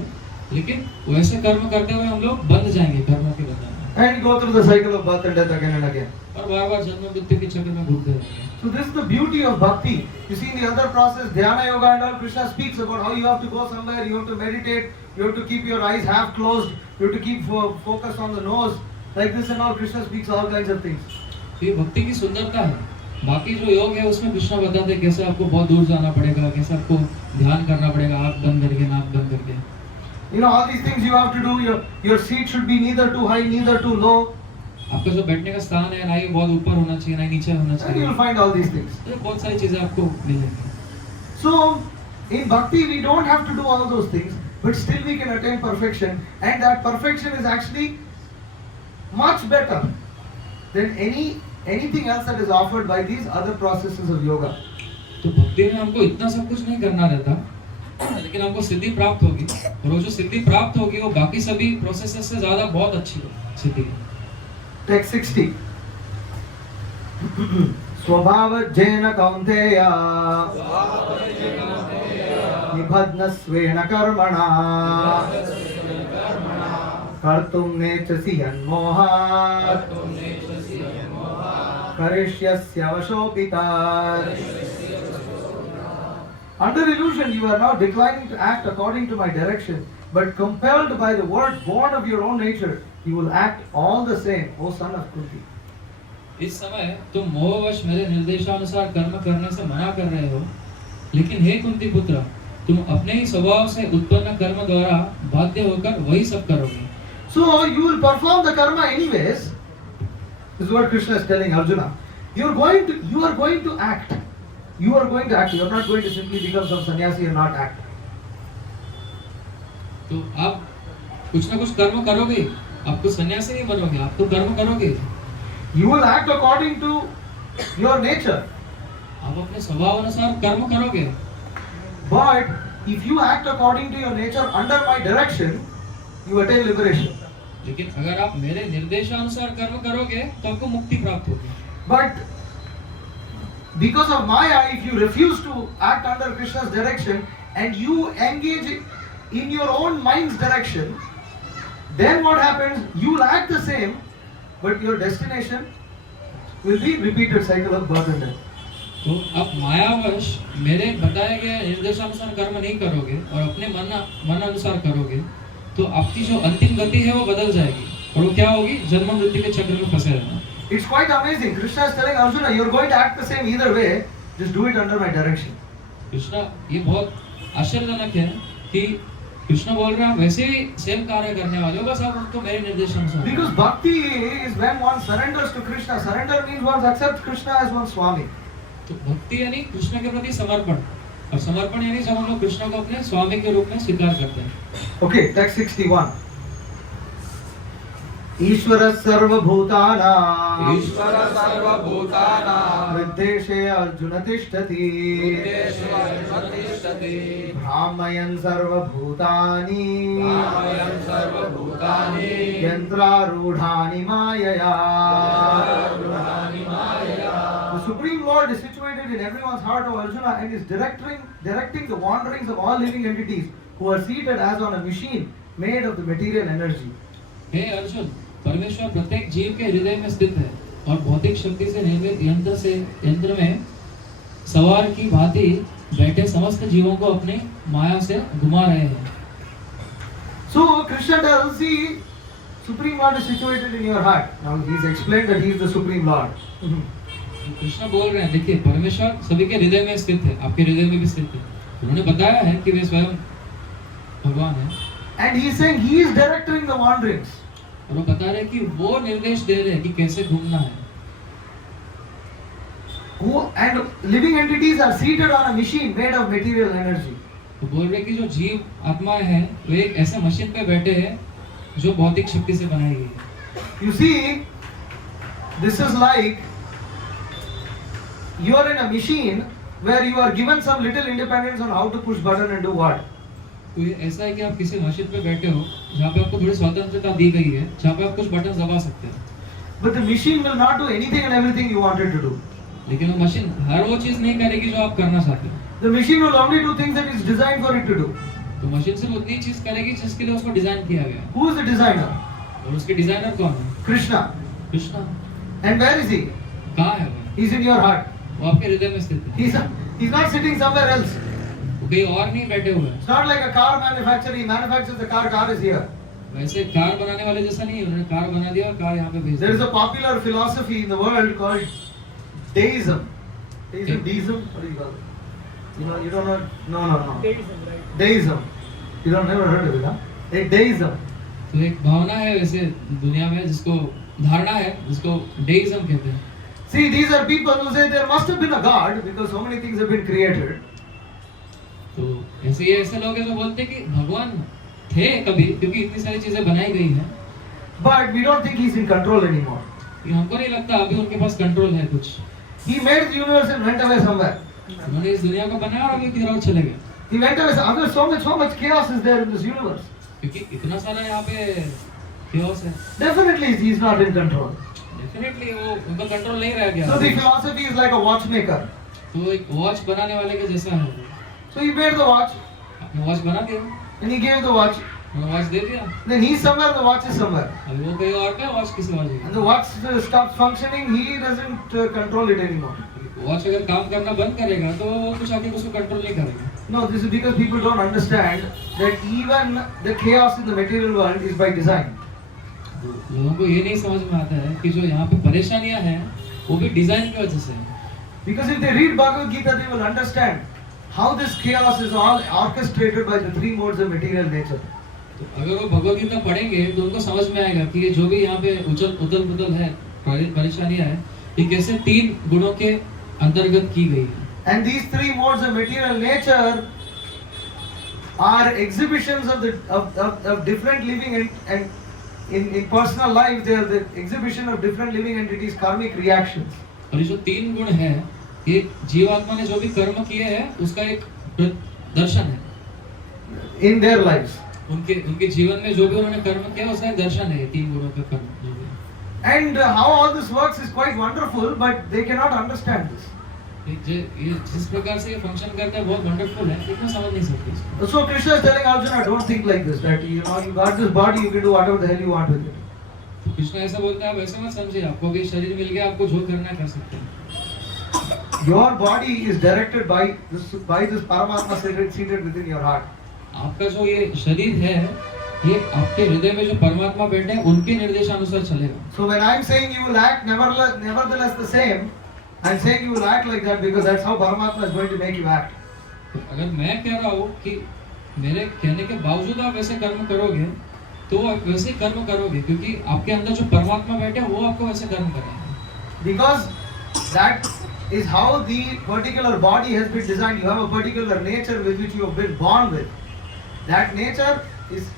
लेकिन वैसे कर्म करते हुए हम लोग बंध जाएंगे कर्मों के बंधन में. And go through the cycle of birth and death again and again. और बार-बार जन्म मृत्यु के चक्र में घूमते रहेंगे. So this is the beauty of bhakti. You see in the other process, dhyana yoga and all, Krishna speaks about how you have to go somewhere, you have to meditate, you have to keep your eyes half closed, you have to keep focus on the nose, like this and all. Krishna speaks all kinds of things. ये भक्ति की सुंदरता है. बाकी जो योग है उसमें कृष्ण बताते हैं कैसे आपको बहुत दूर जाना पड़ेगा, कैसे आपको ध्यान करना पड़ेगा, आँख बंद करके नाक बंद करके. All these things you have to do. Your seat should be neither too high, neither too low. आपका जो बैठने का स्थान है ना ये बहुत ऊपर होना चाहिए ना नीचे होना And you चाहिए. will find all these things. ये बहुत सारी चीजें आपको मिलेंगी. So in bhakti we don't have to do all those things, but still we can attain perfection, and that perfection is actually much better than anything else that is offered by these other processes of yoga. तो भक्ति में हमको इतना सब कुछ नहीं करना रहता लेकिन हमको सिद्धि प्राप्त होगी और वो जो सिद्धि प्राप्त होगी वो बाकी सभी प्रोसेसेस से ज्यादा बहुत अच्छी है सिद्धि. Text 60. स्वभावज्ञेन कौन्तेय निबध्नस्वेन कर्मणा कर्तुं नेच्छसि यन्मोहात् करिष्यस्य वशोऽपि तत्. Under illusion, you are now declining to act according to my direction, but compelled by the word born of your own nature, you will act all the same, O son of Kunti. इस समय तुम मोहवश मेरे निर्देशानुसार कर्म करने से मना कर रहे हो, लेकिन हे कुंती पुत्र, तुम अपने ही स्वभाव से उत्पन्न कर्म द्वारा बाध्य होकर वही सब करोगे। So you will perform the karma anyways. This is what Krishna is telling Arjuna. You are going to act. You are going to act. You are not going to simply become some sannyasi and not act. तो आप कुछ ना कुछ कर्म करोगे, आप तो सन्यासी नहीं बनोगे, आप तो कर्म करोगे। You will act according to your nature. आप अपने स्वभाव अनुसार कर्म करोगे। But if you act according to your nature under my direction, you attain liberation. लेकिन अगर आप मेरे निर्देशानुसार कर्म करोगे तो आपको मुक्ति प्राप्त होगी। But because of Maya, if you refuse to act under Krishna's direction and you engage in your own mind's direction, then what happens? You will act the same, but your destination will be repeated cycle of birth and death. तो आप मायावश मेरे बताए गए निर्देशानुसार कर्म नहीं करोगे और अपने मन अनुसार करोगे, तो आपकी जो अंतिम गति है वो बदल जाएगी और वो क्या होगी? जन्म मृत्यु के चक्र में फंसे रहना। It's quite amazing. Krishna is telling Arjuna, you're going to act the same either way. Just do it under my direction. Krishna ये बहुत आश्चर्यजनक है कि कृष्ण बोल रहा है वैसे ही सेम कार्य करने वाले हो, बस आप उनको मेरे निर्देशानुसार। Because bhakti is when one surrenders to Krishna. Surrender means one accepts Krishna as one Swami. तो भक्ति यानी कृष्ण के प्रति समर्पण, और समर्पण यानी जब हम लोग कृष्ण को अपने स्वामी के रूप में स्वीकार करते हैं। Okay, text 61. ईश्वर सर्वभूतानां ईश्वर सर्वभूतानां हृद्देशे अर्जुन तिष्ठति उद्देश्य अर्जुन तिष्ठति भ्रामयन् सर्वभूतानि भ्रामयन् सर्वभूतानि यन्त्रारूढानि मायया। यन्त्रारूढानि मायया। The Supreme Lord is situated in everyone's heart of Arjuna and is directing the wanderings of all living entities who are seated as on a machine made of the material energy. हे अर्जुन, परमेश्वर प्रत्येक जीव के हृदय में स्थित है और भौतिक शक्ति से निर्मित यंत्र में सवार की भांति बैठे समस्त जीवों को अपनी माया से घुमा रहे हैं। So Krishna tells, see, Supreme Lord is situated in your heart. Now he's explained that he is the Supreme Lord. Krishna बोल रहे हैं, देखिए परमेश्वर सभी के हृदय में स्थित है, आपके हृदय में भी स्थित है। उन्होंने बताया है कि वे स्वयं भगवान है। And he is saying he is directing the wanderings. और वो बता रहे हैं कि वो निर्देश दे रहे हैं कि कैसे घूमना है। And living entities are seated on a machine made of material energy. तो बोल रहे हैं कि जो जीव आत्माएं हैं वे एक ऐसे मशीन पे बैठे हैं जो भौतिक शक्ति से बनाई गई है। You see, this is like you are in a machine where you are given some little independence on how to push button and do what. तो ये ऐसा है कि आप किसी मशीन पे बैठे हो जहाँ पे आपको थोड़ी स्वतंत्रता दी गई है, जहाँ पे आप कुछ बटन दबा सकते हैं। But the machine will not do anything and everything you wanted to do. लेकिन वो मशीन हर वो चीज नहीं करेगी जो आप करना चाहते हो। The machine will only do things that is designed for it to do. तो मशीन सिर्फ उतनी चीज करेगी जिसके लिए उसको डिजाइन किया गया है। Who is the designer? और उसके डिजाइनर कौन है? Krishna. Krishna. And where is he? कहाँ है वो? He's in your heart. वो आपके हृदय में स्थित है। He's not sitting somewhere else. वो कहीं और नहीं बैठे हुए हैं। It's not like a car manufacturer. He manufactures the car. Car is here. वैसे कार बनाने वाले जैसा नहीं है, उन्होंने कार बना दिया और कार यहाँ पे भेज There is दिया। a popular philosophy in the world called deism. Deism? What do you call it? You don't know? No. Deism, right? Deism. You don't never heard of it, huh? Deism. तो एक भावना है वैसे दुनिया में जिसको धारणा है जिसको डेइज्म कहते हैं। See, these are people who say there must have been a God because so many things have been created. तो ऐसे लोग हैं जो बोलते हैं कि भगवान थे कभी क्योंकि इतनी सारी चीजें बनाई गई हैं। But we don't think he's in control anymore. ये हमको नहीं लगता अभी उनके पास कंट्रोल है कुछ। He made the universe and went away somewhere. उन्होंने इस दुनिया को बनाया और अभी किधर और चले गए। He went away. There's so much chaos is there in this universe. क्योंकि इतना सारा यहाँ पे chaos है। Definitely he's not in control. Definitely वो उनका कंट्रोल नहीं रह गया। So the philosophy is like a watchmaker. तो एक वॉच बनाने वाले के जैसा है। So he made the watch आपने वॉच बना दिया, and he gave the watch. उन्होंने वॉच दे दिया। Then he's somewhere, the watch is somewhere. अभी वो कहीं और पे वॉच किसी watch And the watch stops functioning, he doesn't control it anymore. Watch अगर काम करना बंद करेगा तो वो कुछ आके उसको कंट्रोल नहीं करेगा। No, this is because people don't understand that even the chaos in the material world is by design. लोगों को ये नहीं समझ में आता है कि जो यहाँ पे परेशानियां हैं वो भी डिजाइन की वजह से है। Because if they read Bhagavad Gita, they will understand how this chaos is all orchestrated by the three modes of material nature. तो अगर वो भगवद गीता पढ़ेंगे तो उनको समझ में आएगा कि ये जो भी यहाँ पे उथल पुथल है, परेशानियां है, ये कैसे तीन गुणों के अंतर्गत की गई है। And these three modes of material nature are exhibitions of different living and in personal life they are the exhibition of different living entities karmic reactions. और ये जो तीन गुण है ये जीवात्मा ने जो भी कर्म किए हैं उसका एक दर्शन है in their lives. उनके जीवन में जो भी उन्होंने कर्म किया उसका एक दर्शन है, ये तीन गुणों का कर्म जो भी। And how all this works is quite wonderful, but they cannot understand this. ये जिस प्रकार से ये फंक्शन करता है बहुत वंडरफुल है, लेकिन समझ नहीं सकते इसको। So Krishna is telling Arjuna, don't think like this, that you got this body, you can do whatever the hell you want with it. तो कृष्ण ऐसा बोलता है, आप ऐसे मत समझिए, आपको भी शरीर मिल गया, आपको जो करना है कर सकते हैं। Your body is directed by this Paramatma seated within your heart. आपका जो ये शरीर है, ये आपके हृदय में जो परमात्मा बैठे हैं उनके निर्देशानुसार चलेगा। So when I am saying you will act nevertheless the same, I am saying you will act like that because that's how Paramatma is going to make you act. तो अगर मैं कह रहा हूँ कि मेरे कहने के बावजूद आप वैसे कर्म करोगे, तो आप वैसे ही कर्म करोगे, क्योंकि आपके अंदर जो परमात्मा बैठे हैं वो आपको वैसे कर्म करेंगे। Because that is how the particular body has been designed. You have a particular nature with which you have been born with. That nature is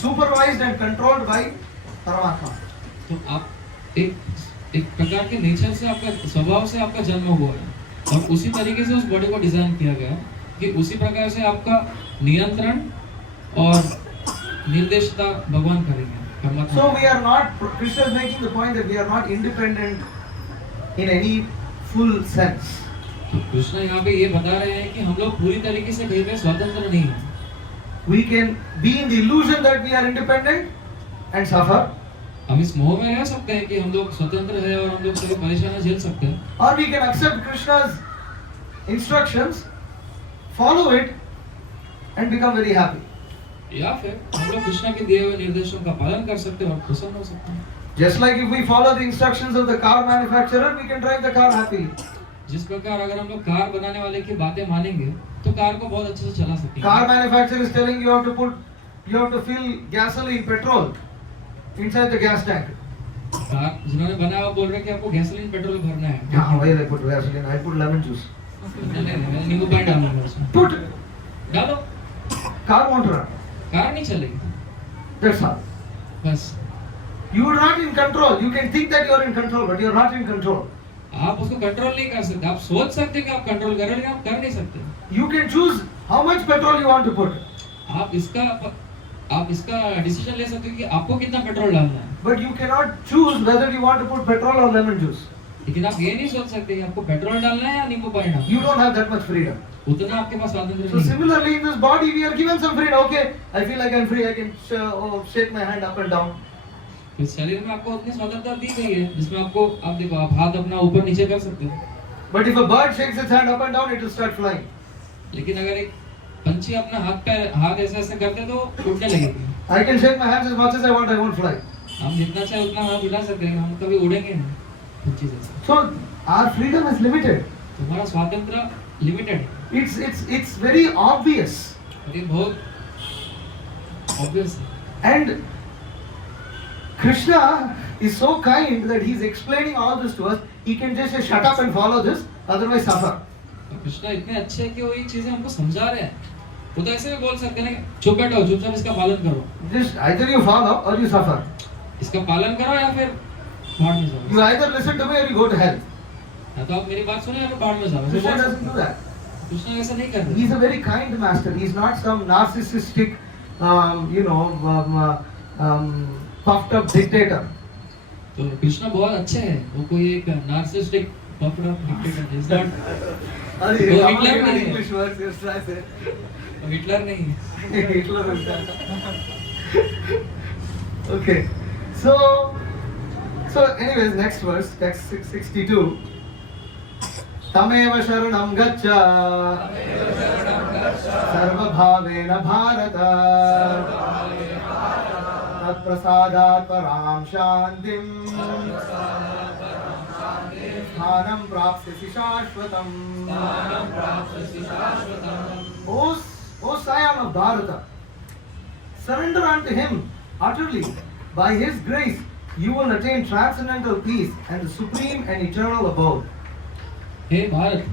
supervised and controlled by Paramatma. तो आप एक प्रकार के नेचर से, आपका स्वभाव से आपका जन्म हुआ है और उसी तरीके से उस बॉडी को डिजाइन किया गया है कि उसी प्रकार से आपका नियंत्रण और निर्देशता भगवान करेंगे, परमात्मा। So we are not, Krishna is making the point that we are not independent in any full sense. तो कृष्ण यहाँ पे ये बता रहे हैं कि हम लोग पूरी तरीके से कहीं पे स्वतंत्र नहीं हैं। We can be in the illusion that we are independent and suffer, हम इस मोह में रह सकते हैं कि हम लोग स्वतंत्र हैं और हम लोग सभी परेशानियां झेल सकते हैं, or we can accept Krishna's instructions, follow it, and become very happy. या फिर हम लोग कृष्ण के दिए हुए निर्देशों का पालन कर सकते हैं और प्रसन्न हो सकते हैं। Just like if we follow the instructions of the car manufacturer, we can drive the car happily. जिस प्रकार अगर हम लोग कार बनाने वाले की बातें मानेंगे तो कार को बहुत अच्छे से चला सकेंगे। Car manufacturer is telling you have to fill gasoline, petrol inside the gas tank. Car जिन्होंने बनाया वो बोल रहे हैं कि आपको गैसोलीन पेट्रोल भरना है। Yeah, why I put gasoline? I put lemon juice. नहीं, मैं नींबू पानी डालूंगा उसमें। Put. डालो, Car won't run. कार नहीं चलेगी। That's all. बस You are not in control. You can think that you are in control, but you are not in control. आप उसको कंट्रोल नहीं कर सकते। आप सोच सकते हैं कि आप कंट्रोल कर रहे हैं, लेकिन आप कर नहीं सकते। You can choose how much petrol you want to put, आप इसका डिसीजन ले सकते हो कि आपको कितना पेट्रोल डालना है, but you cannot choose whether you want to put petrol or lemon juice. लेकिन आप ये नहीं सोच सकते कि आपको पेट्रोल डालना है या नींबू पानी डालना You don't have that much freedom. है। उतना आपके पास स्वातंत्र So नहीं है। similarly, in this body, we are given some freedom. Okay, I feel like I'm free. I can shake my hand up and down. इस शरीर में आपको उतनी स्वतंत्रता दी गई है जिसमें आपको, आप देखो, आप हाथ अपना ऊपर नीचे कर सकते हो। But if a bird shakes its hand up and down, it will start flying. लेकिन अगर एक पंछी अपना हाथ ऐसे ऐसे करते तो उड़ने लगेगी। I can shake my hands as much as I want. I won't fly. हम जितना चाहे उतना हाथ हिला सकते हैं, हम कभी उड़ेंगे नहीं पंछी जैसे। So our freedom is limited. तुम्हारा स्वातंत्र लिमिटेड है। It's very obvious. और ये बहुत ऑब्वियस है। And Krishna is so kind that he's explaining all this to us. He can just say, shut up and follow this, otherwise suffer. और कृष्ण इतने अच्छे हैं कि वो ये चीजें हमको समझा रहे हैं। वो तो ऐसे भी बोल सकते हैं ना, चुप बैठो, चुपचाप इसका पालन करो। Just either you follow or you suffer. इसका पालन करो या फिर भाड़ में जाओ। You either listen to me or you go to hell. या तो आप मेरी बात सुनो या फिर भाड़ में जाओ। ऐसे Krishna बोल doesn't सकते do हैं। that. कृष्ण ऐसा नहीं कर रहे। He's a very kind master. He's not some narcissistic, puffed up dictator. तो कृष्ण बहुत अच्छे हैं। वो कोई एक narcissistic puffed up dictator is not. Hitler Hitler नहीं है। English words, just try say. Hitler नहीं है। Hitler is that. Okay. So anyways, next verse, text 662. तमेव शरणं गच्छ सर्वभावेन भारत तत्प्रसादात् परां शान्तिं स्थानं प्राप्स्यसि शाश्वतम् O Scion of Bharata, surrender unto him utterly. By his grace, you will attain transcendental peace and the supreme and eternal abode. हे भारत,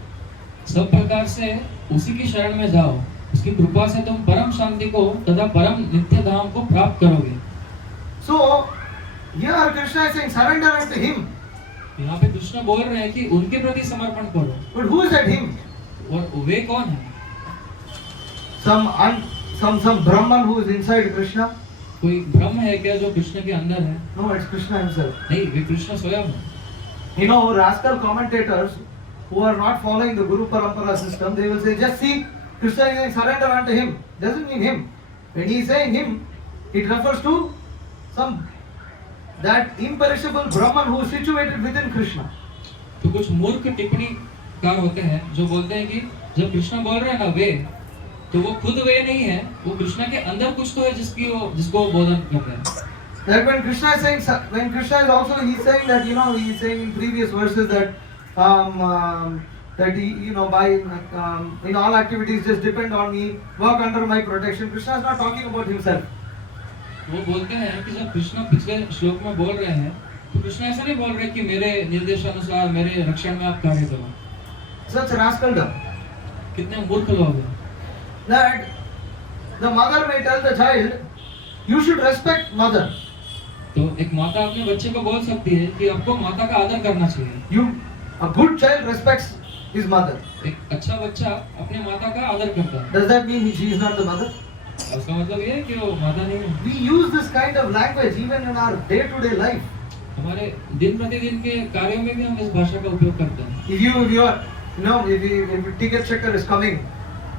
सब प्रकार से उसी की शरण में जाओ। उसकी कृपा से तुम परम शांति को तथा परम नित्य धाम को प्राप्त करोगे। So, here Krishna is saying, surrender unto him. यहाँ पे कृष्ण बोल रहे हैं कि उनके प्रति समर्पण करो। But who is that him? और वे कौन है? Some Brahman who is inside Krishna? कोई ब्रह्म है क्या जो कृष्ण के अंदर है? No, it's Krishna himself. नहीं, वे कृष्ण स्वयं है। You know, rascal commentators who are not following the Guru Parampara system, they will say, just see, Krishna is saying surrender unto him. Doesn't mean him. When he is saying him, it refers to that imperishable Brahman who is situated within Krishna. तो कुछ मूर्ख टिप्पणीकार होते हैं जो बोलते हैं कि जब कृष्ण बोल रहे हैं ना वे, तो वो खुद वे नहीं है, वो कृष्ण के अंदर कुछ तो है जिसको वो बोधन कर रहे हैं। That when Krishna is saying, when Krishna is also, he is saying that, he is saying in previous verses that that he, by in all activities just depend on me, work under my protection. Krishna is not talking about himself. वो बोलते हैं कि जब कृष्ण पिछले श्लोक में बोल रहे हैं, तो कृष्ण ऐसा नहीं बोल रहे कि मेरे निर्देशानुसार मेरे रक्षण में आप कार्य करो। Such rascaldom. कितने मूर्ख लोग हैं। That the mother may tell the child, you should respect mother. तो एक माता अपने बच्चे को बोल सकती है कि आपको माता का आदर करना चाहिए। A good child respects his mother. एक अच्छा बच्चा अपने माता का आदर करता है। Does that mean she is not the mother? उसका मतलब ये है कि वो माता नहीं है। We use this kind of language even in our day-to-day life. हमारे दिन प्रतिदिन के कार्यों में भी हम इस भाषा का उपयोग करते हैं। If a ticket checker is coming,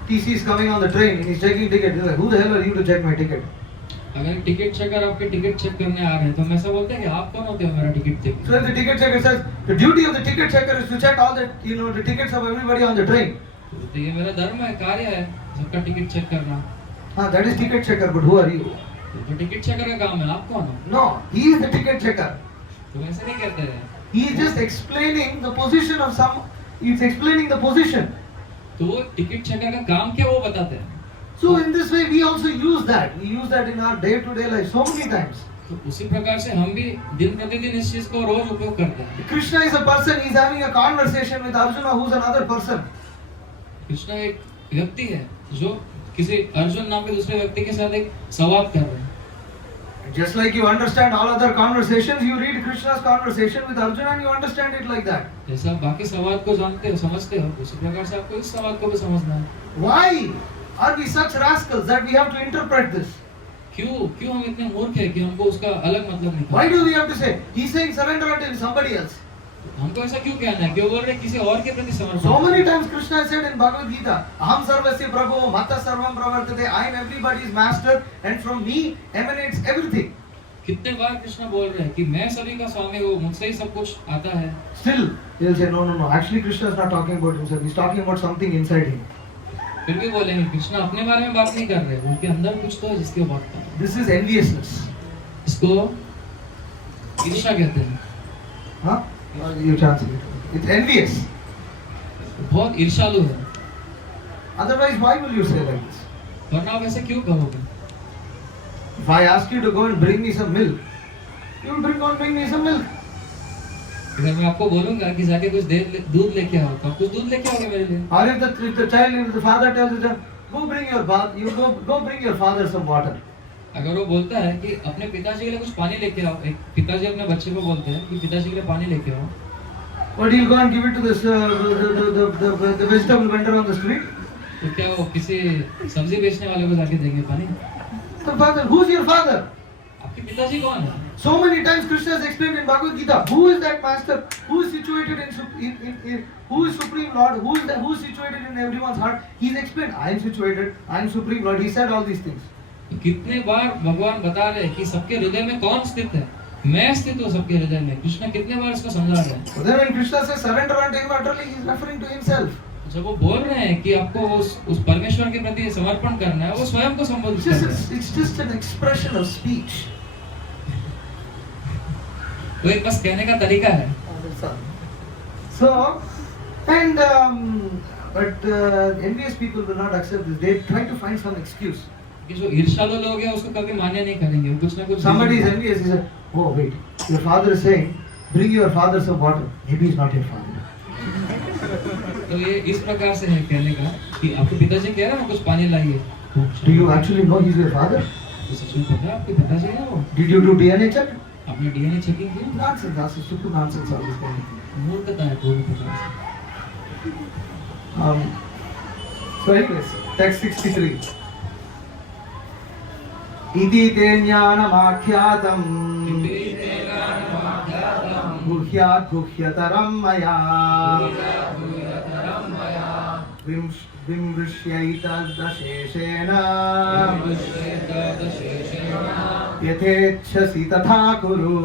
TC is coming on the train and he's checking ticket, he's like, who the hell are you to check my ticket? अगर टिकट चेकर आपके टिकट चेक करने आ रहे हैं तो हम ऐसा बोलते हैं कि आप कौन होते हो मेरा ticket check. So if the ticket checker says the duty of the ticket checker is to check all the tickets of everybody on the train. तो ये मेरा धर्म है, कार्य है सबका टिकट चेक करना। That is ticket checker, but who are you? तो टिकट चेकर का काम है, आप कौन हो? No, he is the ticket checker. तो ऐसे नहीं कहते हैं। He is just explaining the position of some. He is explaining the position. तो वो टिकट चेकर का काम क्या वो बताते हैं। So in this way we also use that. We use that in our day-to-day life so many times. तो उसी प्रकार से हम भी दिन प्रतिदिन इस चीज को रोज उपयोग करते हैं। Krishna is a person. He is having a conversation with Arjuna, who is another person. Krishna एक व्यक्ति है जो किसी अर्जुन नाम के दूसरे व्यक्ति के साथ एक संवाद कर रहे हैं। Just like you understand all other conversations, you read Krishna's conversation with Arjuna and you understand it like that. जैसे आप बाकी संवाद को जानते हो, समझते हो, उसी प्रकार से आपको इस संवाद को भी समझना है। Why are we such rascals that we have to interpret this? क्यों हम इतने मूर्ख हैं कि हमको उसका अलग मतलब निकालना? Why do we have to say? He's saying surrender unto somebody else. हमको ऐसा क्यों कहना है? क्यों बोल रहे किसी और के प्रति समर्पण? So many times Krishna has said in Bhagavad Gita, Aham sarvasya prabhu, matta sarvam pravartate. I am everybody's master and from me emanates everything. कितने बार कृष्ण बोल रहे हैं कि मैं सभी का स्वामी हूँ, मुझसे ही सब कुछ आता है। Still, he'll say no. Actually, Krishna is not talking about himself. He's talking about something inside him. फिर भी बोलेंगे कृष्ण अपने बारे में बात नहीं कर रहे, उनके अंदर कुछ तो है जिसकी बात कर रहे हैं। This is enviousness. इसको ईर्ष्या कहते हैं। Huh? You translate it. It's envious. बहुत ईर्ष्यालु है। Otherwise, why will you say like this? वरना आप ऐसे क्यों कहोगे? If I ask you to go and bring me some milk, you will bring me some milk. अगर मैं आपको बोलूंगा कि जाके कुछ दूध लेके आओ, तो आप कुछ दूध लेके आओगे मेरे लिए। Or if the father tells you, go bring your bath, you go bring your father some water. अगर वो बोलता है कि अपने पिताजी के लिए कुछ पानी लेके आओ, एक पिताजी अपने बच्चे को बोलते हैं कि पिताजी के लिए पानी लेके आओ, But he'll go and give it to this the vegetable vendor on the street. तो क्या वो किसी सब्जी बेचने वाले को जाके देंगे पानी? The father, who's your father? आपके पिताजी कौन है? So many times Krishna has explained in Bhagavad Gita, who is that master, who is situated in who is supreme Lord, who is situated in everyone's heart. He's explained, I am situated, I am supreme Lord. He said all these things. कितने बार भगवान बता रहे हैं कि सबके हृदय में कौन स्थित है? मैं स्थित हूँ सबके हृदय में। कृष्ण कितने बार इसको समझा रहे हैं? So then when Krishna says surrender unto him utterly, he is referring to himself. जब वो बोल रहे हैं कि आपको उस परमेश्वर के प्रति समर्पण करना है, वो स्वयं को संबोधित कर रहे हैं। It's just an expression of speech. तो एक बस कहने का तरीका है। So, and but envious people will not accept this. They try to find some excuse. कि जो ईर्ष्यालु लोग हैं उसको कभी मान्य नहीं करेंगे, वो कुछ ना कुछ Somebody is envious. He said, "Oh wait, your father is saying, bring your father some water. Maybe he's not your father." तो ये इस प्रकार से है कहने का कि आपके पिताजी कह रहे हैं कुछ पानी लाइए। Do you actually know he's your father? तो सच में पता है आपके पिताजी हैं वो? Did you do DNA check? आपने डीएनए चेकिंग की? Nonsense. That's stupid nonsense. All this kind of thing. मूर्खता है पूरी प्रकार से। So anyways, text 63. इति ते ज्ञानमाख्यातम् गुह्यात् गुह्यतरं मया विमृश्यैतदशेषेण यथेच्छसि तथा कुरु.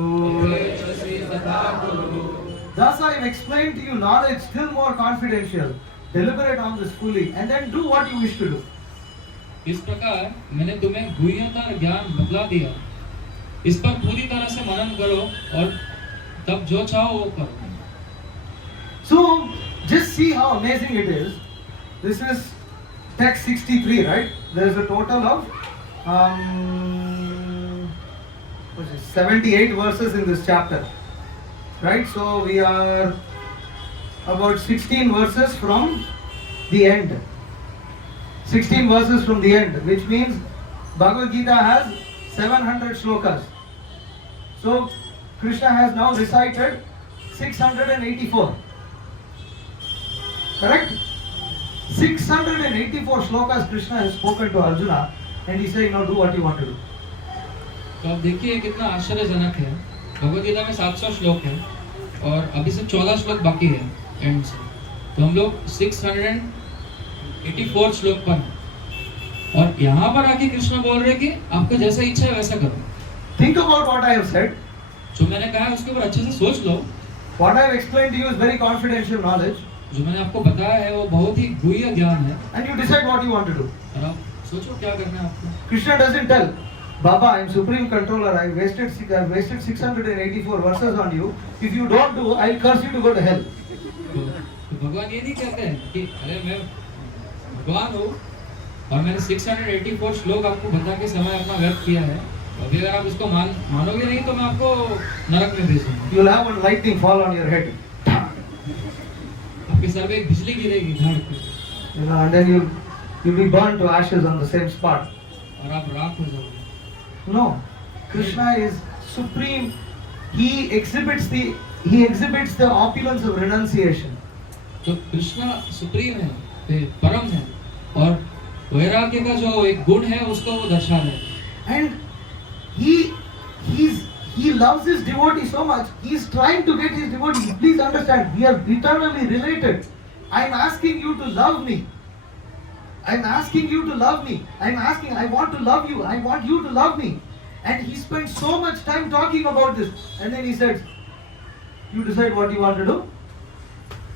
Thus I have explained to you knowledge still more confidential. Deliberate on this fully and then do what you wish to do. इस प्रकार मैंने तुम्हें गुह्यतर ज्ञान बतला दिया, इस पर पूरी तरह से मनन करो और तब जो चाहो वो करो। So just see how amazing it is. This is text 63, right? There is a total of 78 verses in this chapter, right? So we are about 16 verses from the end. 16 verses from the end, which means Bhagavad Gita has 700 shlokas. So Krishna has now recited 684. Correct? 684 shlokas Krishna has spoken to Arjuna and he said, now do what you want to do. तो अब देखिए कितना आश्चर्यजनक है। भगवद गीता में 700 श्लोक है और अभी से 14 श्लोक बाकी है एंड से, तो हम लोग 684 श्लोक पर हैं। और यहाँ पर आके कृष्ण बोल रहे कि आपको जैसा इच्छा है वैसा करो। Think about what I have said. जो मैंने कहा है उसके ऊपर अच्छे से सोच लो। What I have explained to you is very confidential knowledge. जो मैंने आपको बताया है वो बहुत ही गुह्य ज्ञान है And you decide what you want to do. और आप सोचो क्या करना है आपको। Krishna doesn't tell, Baba, I am supreme controller. I wasted 684 verses on you. If you don't do, I will curse you to go to hell. तो भगवान ये नहीं कहते हैं कि अरे मैं भगवान हूँ और मैंने 684 श्लोक आपको बता के समय अपना व्यर्थ किया है, अभी अगर आप इसको मानोगे नहीं तो मैं आपको नरक में भेजूंगा। You will have one lightning fall on your head. आपके सर पे एक बिजली गिरेगी धड़ पे And then you'll be burned to ashes on the same spot. और आप राख हो जाओगे। No, Krishna is supreme. He exhibits the opulence of renunciation. तो कृष्णा सुप्रीम है, परम है और वैराग्य का जो एक गुण है उसको वो दर्शा रहे हैं। And he loves his devotee so much. He is trying to get his devotee. Please understand, we are eternally related. I am asking you to love me. I want to love you. I want you to love me. And he spent so much time talking about this. And then he said, you decide what you want to do.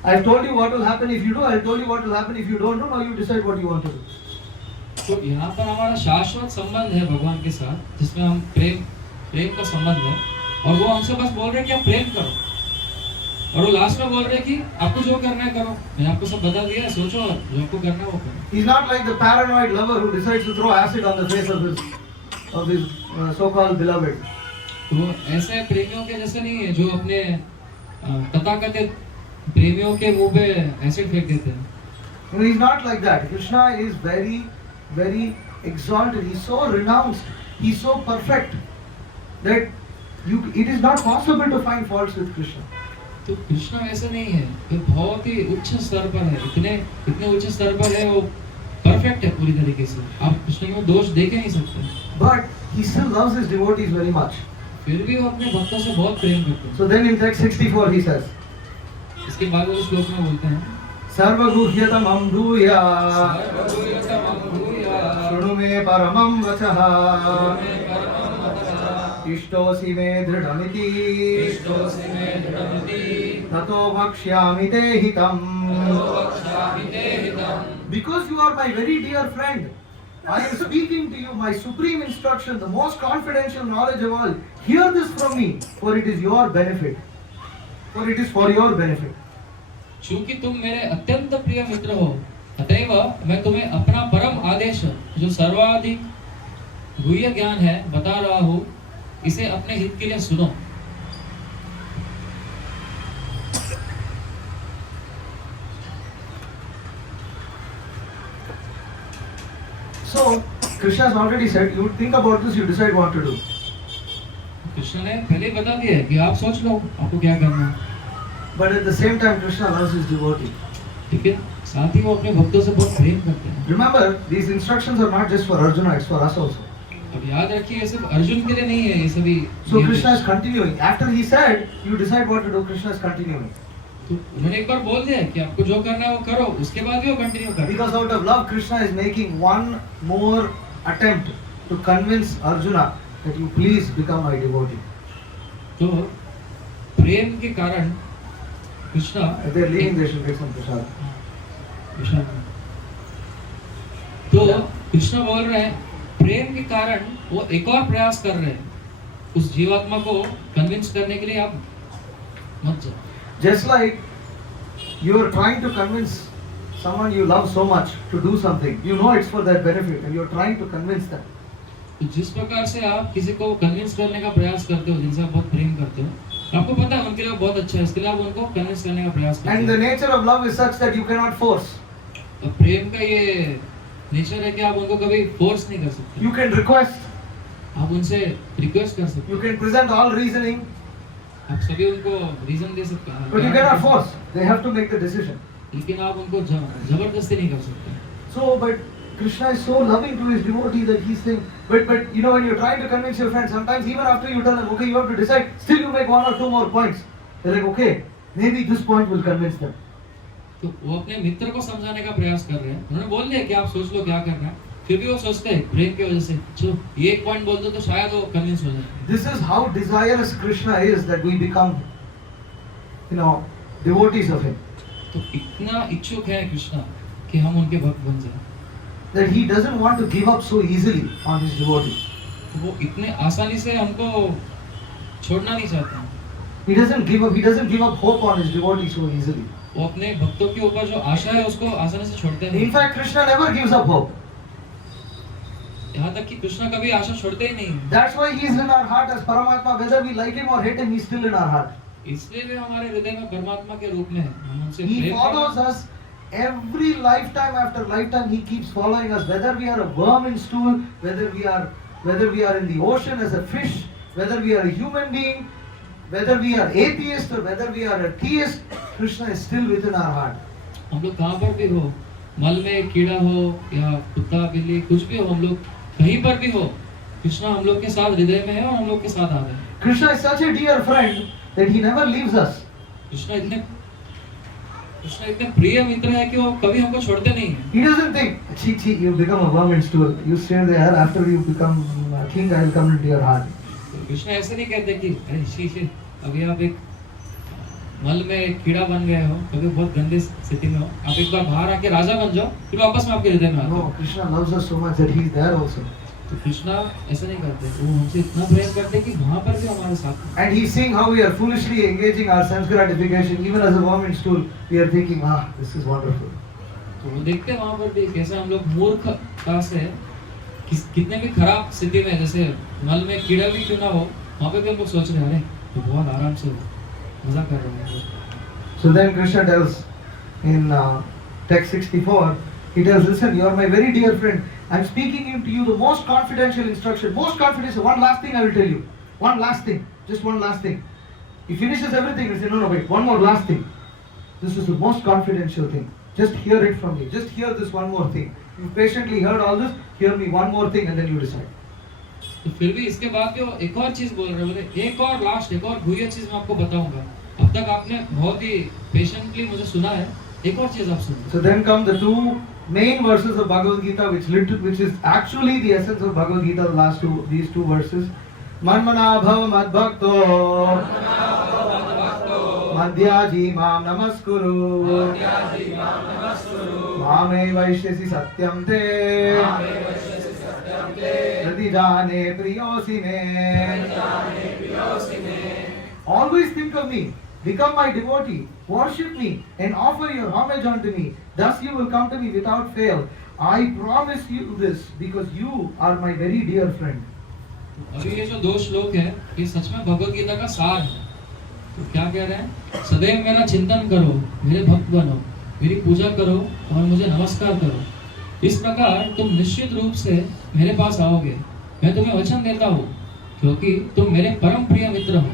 I have told you what will happen if you do. I have told you what will happen if you don't do. Now you decide what you want to do. तो यहाँ पर हमारा शाश्वत संबंध है भगवान के साथ, जिसमें हम प्रेम का संबंध है और वो हमसे बस बोल रहे हैं कि आप प्रेम करो और वो लास्ट में बोल रहे हैं कि आपको जो करना है करो, मैंने आपको सब बता दिया है, सोचो और जो आपको करना है वो करो। He's not like the paranoid lover who decides to throw acid on the face of his so-called beloved. तो ऐसे प्रेमियों के जैसे नहीं है जो अपने तथाकथित प्रेमियों के मुंह पे एसिड फेंक देते हैं। No, he's not like that. Krishna is very, very exalted. He's so renounced. He's so perfect that it is not possible to find faults with Krishna. तो कृष्ण ऐसा नहीं है, वो बहुत ही उच्च स्तर पर है, इतने उच्च स्तर पर है, वो परफेक्ट है पूरी तरीके से, आप कृष्ण में दोष देख नहीं सकते। But he still loves his devotees very much. फिर भी वो अपने भक्तों से बहुत प्रेम करते हैं। So then in text 64 he says, इसके बाद वो श्लोक में बोलते हैं, सर्वगुह्यतमं भूया शृणु मे परमं वचः इष्टोऽसि मे दृढमिति ततो वक्ष्यामि ते हितम्. Because you are my very dear friend, I am speaking to you my supreme instruction, the most confidential knowledge of all. Hear this from me, for it is your benefit. For it is for your benefit. चूंकि तुम मेरे अत्यंत प्रिय मित्र हो, अतएव मैं तुम्हें अपना परम आदेश जो सर्वाधिक गुह्य ज्ञान है बता रहा हूँ, इसे अपने हित के लिए सुनो। So, Krishna has already said, you think about this, you decide what to do. Krishna ने पहले ही बता दिया है कि आप सोच लो आपको क्या करना है। But at the same time, Krishna loves his devotee. ठीक है, साथ ही वो अपने भक्तों से बहुत प्रेम करते हैं। Remember, these instructions are not just for Arjuna, it's for us also. अब याद रखिए ये सिर्फ अर्जुन के लिए नहीं है, ये सभी। So Krishna is continuing. After he said, you decide what to do, Krishna is continuing. तो उन्होंने एक बार बोल दिया कि आपको जो करना है वो करो, उसके बाद भी वो कंटिन्यू कर। Because out of love, Krishna is making one more attempt to convince Arjuna that you please become my devotee. तो प्रेम के कारण Krishna If they are leaving, they should get some prasad. तो कृष्णा बोल रहे हैं प्रेम के कारण वो एक और प्रयास कर रहे हैं उस जीवात्मा को कन्विंस करने के लिए। आप मत जाओ। Just like you are trying to convince someone you love so much to do something, you know it's for their benefit, and you are trying to convince them. तो जिस प्रकार से आप किसी को कन्विंस करने का प्रयास करते हो, जिनसे आप बहुत प्रेम करते हो, आपको पता है उनके लिए बहुत अच्छा है, इसके लिए आप उनको कन्विंस करने का प्रयास करते हो। And the nature of love is such that you cannot force. तो प्रेम का ये नेचर है कि आप उनको कभी फोर्स नहीं कर सकते। You can request, आप उनसे रिक्वेस्ट कर सकते you can present all reasoning, हो, आप सभी उनको रीजन दे सकते हैं, but you cannot force. They have to make the decision. लेकिन आप उनको जबरदस्ती नहीं कर सकते। So, but Krishna is so loving to his devotee that he's saying, but you know, when you're trying to convince your friend, sometimes even after you tell them, okay, you have to decide, still you make one or two more points. They're like, okay, maybe this point will convince them. तो वो अपने मित्र को समझाने का प्रयास कर रहे हैं। उन्होंने बोल दिया कि आप सोच लो क्या करना है, फिर भी वो सोचते हैं प्रेम की वजह से, चलो ये एक पॉइंट बोल दो तो शायद वो कन्विंस हो जाए। This is how desirous Krishna is that we become, you know, devotees of him. तो इतना इच्छुक है कृष्णा कि हम उनके भक्त बन जाए। That he doesn't want to give up so easily on his devotee. तो वो इतने आसानी से हमको छोड़ना नहीं चाहते। He doesn't give up hope on his devotee so easily. वो अपने भक्तों के ऊपर जो आशा है उसको आसानी से छोड़ते नहीं। In fact, Krishna never gives up hope. यहाँ तक कि कृष्णा कभी आशा छोड़ते ही नहीं। That's why he is in our heart as Paramatma. Whether we like him or hate him, he is still in our heart. इसलिए वे हमारे हृदय में परमात्मा के रूप में हैं। हम उनसे He Prem follows us every lifetime after lifetime. He keeps following us, whether we are a worm in stool, whether we are in the ocean as a fish, whether we are a human being, whether we are atheist or whether we are a theist. Krishna is still within our heart. हम लोग कहाँ पर भी हो, मल में कीड़ा हो या कुत्ता बिल्ली कुछ भी हो, हम लोग कहीं पर भी हो, कृष्णा हम लोग के साथ हृदय में है और हम लोग के साथ आ रहे हैं। Krishna is such a dear friend that he never leaves us. Krishna इतने प्रिय मित्र है कि वो कभी हमको छोड़ते नहीं हैं। He doesn't think, "Chi, you become a worm in stool. You stay there. After you become a king, I will come into your heart." Krishna ऐसे नहीं कहते कि अरे शी अभी आप एक मल में कीड़ा बन गए हो, कभी बहुत गंदी स्थिति में हो, आप एक बार बाहर आके राजा बन जाओ, फिर वापस में आपके हृदय में आते No, हो। Krishna loves us so much that he is there also. तो कृष्णा ऐसा नहीं करते, वो हमसे इतना प्रेम करते हैं कि वहाँ पर भी हमारे साथ। And he's seeing how we are foolishly engaging our sense gratification, even as a worm in stool. We are thinking, this is wonderful. तो वो देखते हैं वहाँ पर भी कैसे हम लोग मूर्खता से कितने भी खराब स्थिति में, जैसे मल में कीड़ा भी क्यों ना हो, वहाँ पे भी हम लोग सोच रहे हैं अरे तो बहुत आराम से मजा कर रहे हैं। So then Krishna tells in text 64, he tells, listen, you are my very dear friend. I am speaking to you the most confidential instruction. Most confidential. One last thing I will tell you. One last thing. Just one last thing. He finishes everything. He says, no, wait. One more last thing. This is the most confidential thing. Just hear it from me. Just hear this one more thing. You patiently heard all this. Hear me one more thing and then you decide. तो फिर भी इसके बाद भी वो एक और चीज बोल रहे, बोले एक और लास्ट एक और गुह्य चीज मैं आपको बताऊंगा। अब तक आपने बहुत ही पेशेंटली मुझे सुना है, एक और चीज आप सुनो। So then come the two main verses of Bhagavad Gita, which is actually the essence of Bhagavad Gita. The last two, these two verses. Manmana bhava madbhakto, madhyaji mam namaskuru, mame vaishyasi satyam te, यदि जाने प्रियोसि मे. Always think of me. Become my devotee. Worship me and offer your homage unto me. Thus you will come to me without fail. I promise you this because you are my very dear friend. अभी ये जो 2 श्लोक है ये सच में भगवत गीता का सार है. तो क्या कह रहे हैं? सदैव मेरा चिंतन करो, मेरे भक्त बनो, मेरी पूजा करो और मुझे नमस्कार करो. इस प्रकार तुम निश्चित रूप से मेरे पास आओगे. मैं तुम्हें वचन देता हूँ क्योंकि तुम मेरे परम प्रिय मित्र हो.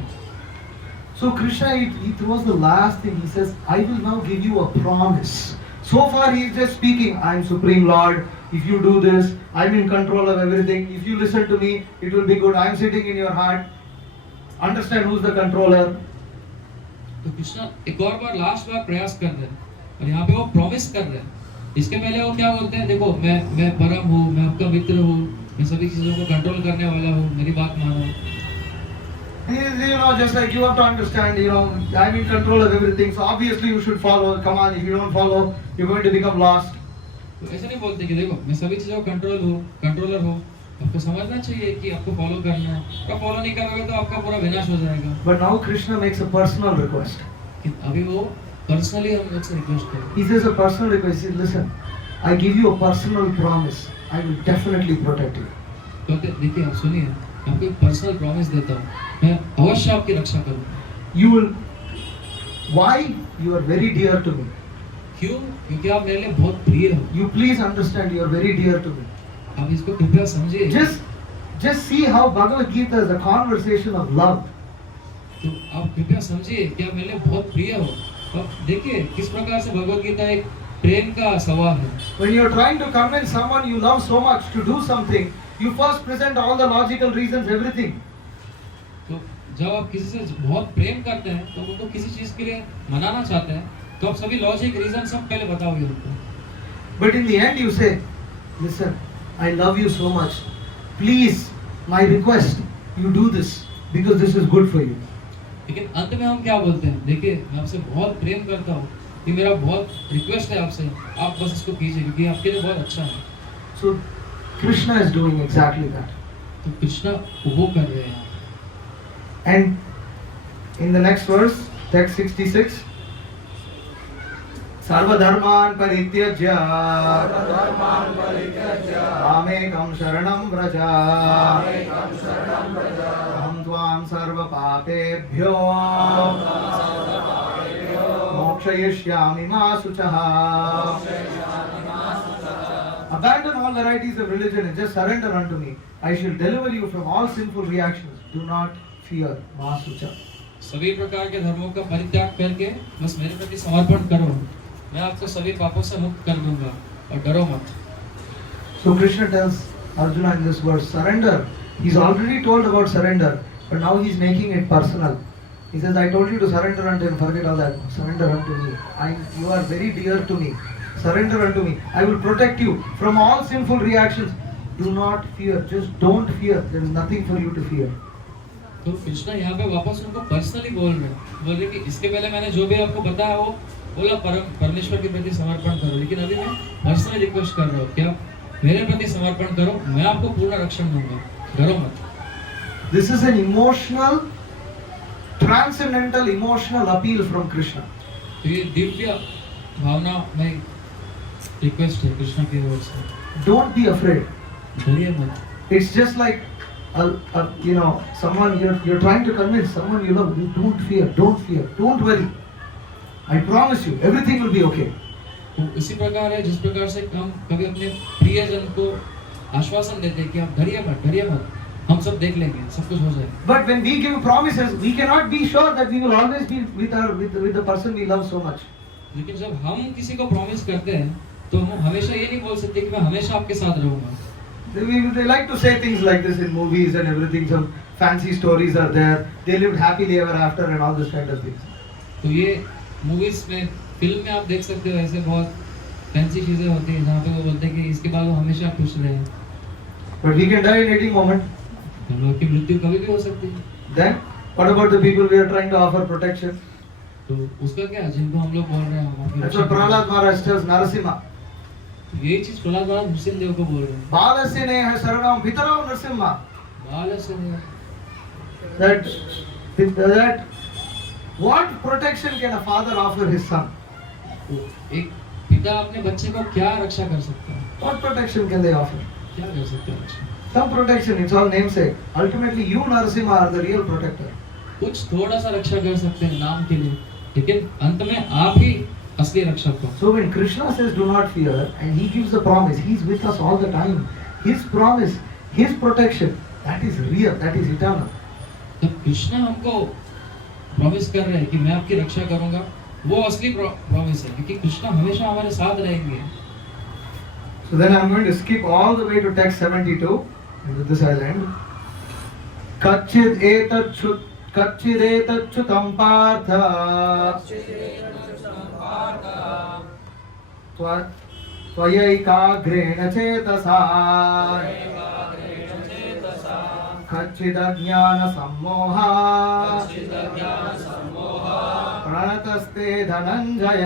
So Krishna, he throws the last thing. He says, I will now give you a promise. So far he is just speaking, I am Supreme Lord. If you do this, I am in control of everything. If you listen to me, it will be good. I am sitting in your heart. Understand who's the controller. तो कृष्ण एक और बार last बार प्रयास कर रहे हैं और यहाँ पे वो प्रॉमिस कर रहे हैं. इसके पहले वो क्या बोलते हैं? देखो मैं परम हूँ, मैं आपका मित्र हूँ, मैं सभी चीजों को कंट्रोल करने वाला हूँ, मेरी बात मानो. Just like you have to understand, I'm in control of everything. So obviously you should follow. Come on, if you don't follow, you're going to become lost. तो ऐसा नहीं बोलते कि देखो मैं सभी चीजों का कंट्रोलर हूँ, आपको समझना चाहिए कि आपको फॉलो करना है. अगर फॉलो नहीं करोगे तो आपका पूरा विनाश हो जाएगा. But now Krishna makes a personal request. अभी वो पर्सनली हम लोग से रिक्वेस्ट करें. He says a personal request. He says, listen, I give you a personal promise. I will definitely protect you. तो देखिए आप सुनिए, आपको एक पर्सनल प्रॉमिस देता हूँ, मैं अवश्य आपकी रक्षा करूँगा. You will. Why? You are very dear to me. क्यों? क्योंकि आप मेरे लिए बहुत प्रिय हो. You please understand. You are very dear to me. आप इसको कृपया समझिए. Just see how Bhagavad Gita is a conversation of love. तो आप कृपया समझिए कि आप मेरे लिए बहुत प्रिय हो. अब देखिए किस प्रकार से भगवत गीता एक प्रेम का सवाल है. When you are trying to convince someone you love so much to do something, you first present all the logical reasons, everything. तो जब आप किसी से बहुत प्रेम करते हैं तो उनको किसी चीज के लिए मनाना चाहते हैं तो आप सभी लॉजिक रीजन सब पहले बताओगे उनको. But in the end you say, listen, I love you so much. Please, my request, you do this because this is good for you. लेकिन अंत में हम क्या बोलते हैं? देखिए मैं आपसे बहुत प्रेम करता हूँ, ये मेरा बहुत रिक्वेस्ट है आपसे, आप बस इसको कीजिए क्योंकि आपके लिए बहुत अच्छा है. So Krishna is doing exactly that. तो कृष्ण वो कर रहे हैं. And in the next verse, text 66, सर्वधर्मान् परित्यज्य मामेकं शरणं व्रज अहं त्वां सर्वपापेभ्यो मोक्षयिष्यामि मा शुचः. Abandon all varieties of religion and just surrender unto me. I shall deliver you from all sinful reactions. Do not fear. मा शुचः. सभी प्रकार के धर्मों का परित्याग करके बस मेरे प्रति समर्पण करो, मैं आपको सभी पापों से मुक्त कर दूंगा और डरो मत. So Krishna tells Arjuna in this verse, surrender. He's already told about surrender, but now he's making it personal. He says, I told you to surrender unto him, forget all that. Surrender unto me. You are very dear to me. Surrender unto me. I will protect you from all sinful reactions. Do not fear. Just don't fear. There is nothing for you to fear. तो कृष्ण यहाँ पे वापस उनको personally बोल रहे कि इसके पहले मैंने जो भी आपको बताया वो बोला परमेश्वर के प्रति समर्पण करो, लेकिन अभी मैं पर्सनली रिक्वेस्ट कर रहा हूँ कि आप मेरे प्रति समर्पण करो, मैं आपको पूर्ण रक्षण दूंगा, डरो मत. This is an emotional, transcendental emotional appeal from Krishna. तो ये दिव्य भावना में रिक्वेस्ट है कृष्ण की ओर से. Don't be afraid. डरिए मत. It's just like someone you're trying to convince someone you love. You don't fear, don't worry. I promise you, everything will be okay. तो इसी प्रकार है जिस प्रकार से हम कभी अपने प्रियजन को आश्वासन देते हैं कि आप डरिए मत, हम सब देख लेंगे, सब कुछ हो जाएगा. But when we give promises, we cannot be sure that we will always be with the person we love so much. लेकिन जब हम किसी को प्रॉमिस करते हैं तो हम हमेशा ये नहीं बोल सकते कि मैं हमेशा आपके साथ रहूंगा. They like to say things like this in movies and everything. Some fancy stories are there. They lived happily ever after and all this kind of things. तो ये मूवीज में, फिल्म में आप देख सकते हो ऐसे बहुत फैंसी चीजें होती हैं जहाँ पे वो बोलते हैं कि इसके बाद वो हमेशा खुश रहे. But we can die in any moment. हम लोग की मृत्यु कभी भी हो सकती है. Then what about the people we are trying to offer protection? तो उसका क्या, जिनको हम लोग बोल रहे हैं. That's what Prahlad Maharaj tells Narasimha. यही चीज प्रहलाद महाराज नृसिंहदेव को बोल रहे हैं। बालस्य नेह शरणं पितरौ नृसिंह। बाल से नहीं। That what protection can a father offer his son? एक पिता अपने बच्चे को क्या रक्षा कर सकता है? What protection can they offer? क्या कर सकते हैं रक्षा? Some protection, it's all namesake. Ultimately, you Narasimha are the real protector. कुछ थोड़ा सा रक्षा कर सकते हैं नाम के लिए, लेकिन अंत में आप ही असली रक्षक हो। So when Krishna says do not fear and he gives the promise, he is with us all the time. His promise, his protection, that is real, that is eternal. तो कृष्ण हमको प्रॉमिस कर रहे हैं कि मैं आपकी रक्षा करूंगा, वो असली प्रॉमिस है, क्योंकि कृष्ण हमेशा हमारे साथ रहेंगे। So then I am going to skip all the way to text 72, and with this I will end. Kachid etachyutam partha त्वयैकाग्रेण चेतसा कच्चिदज्ञानसम्मोहा प्रणतस्ते Dhananjay.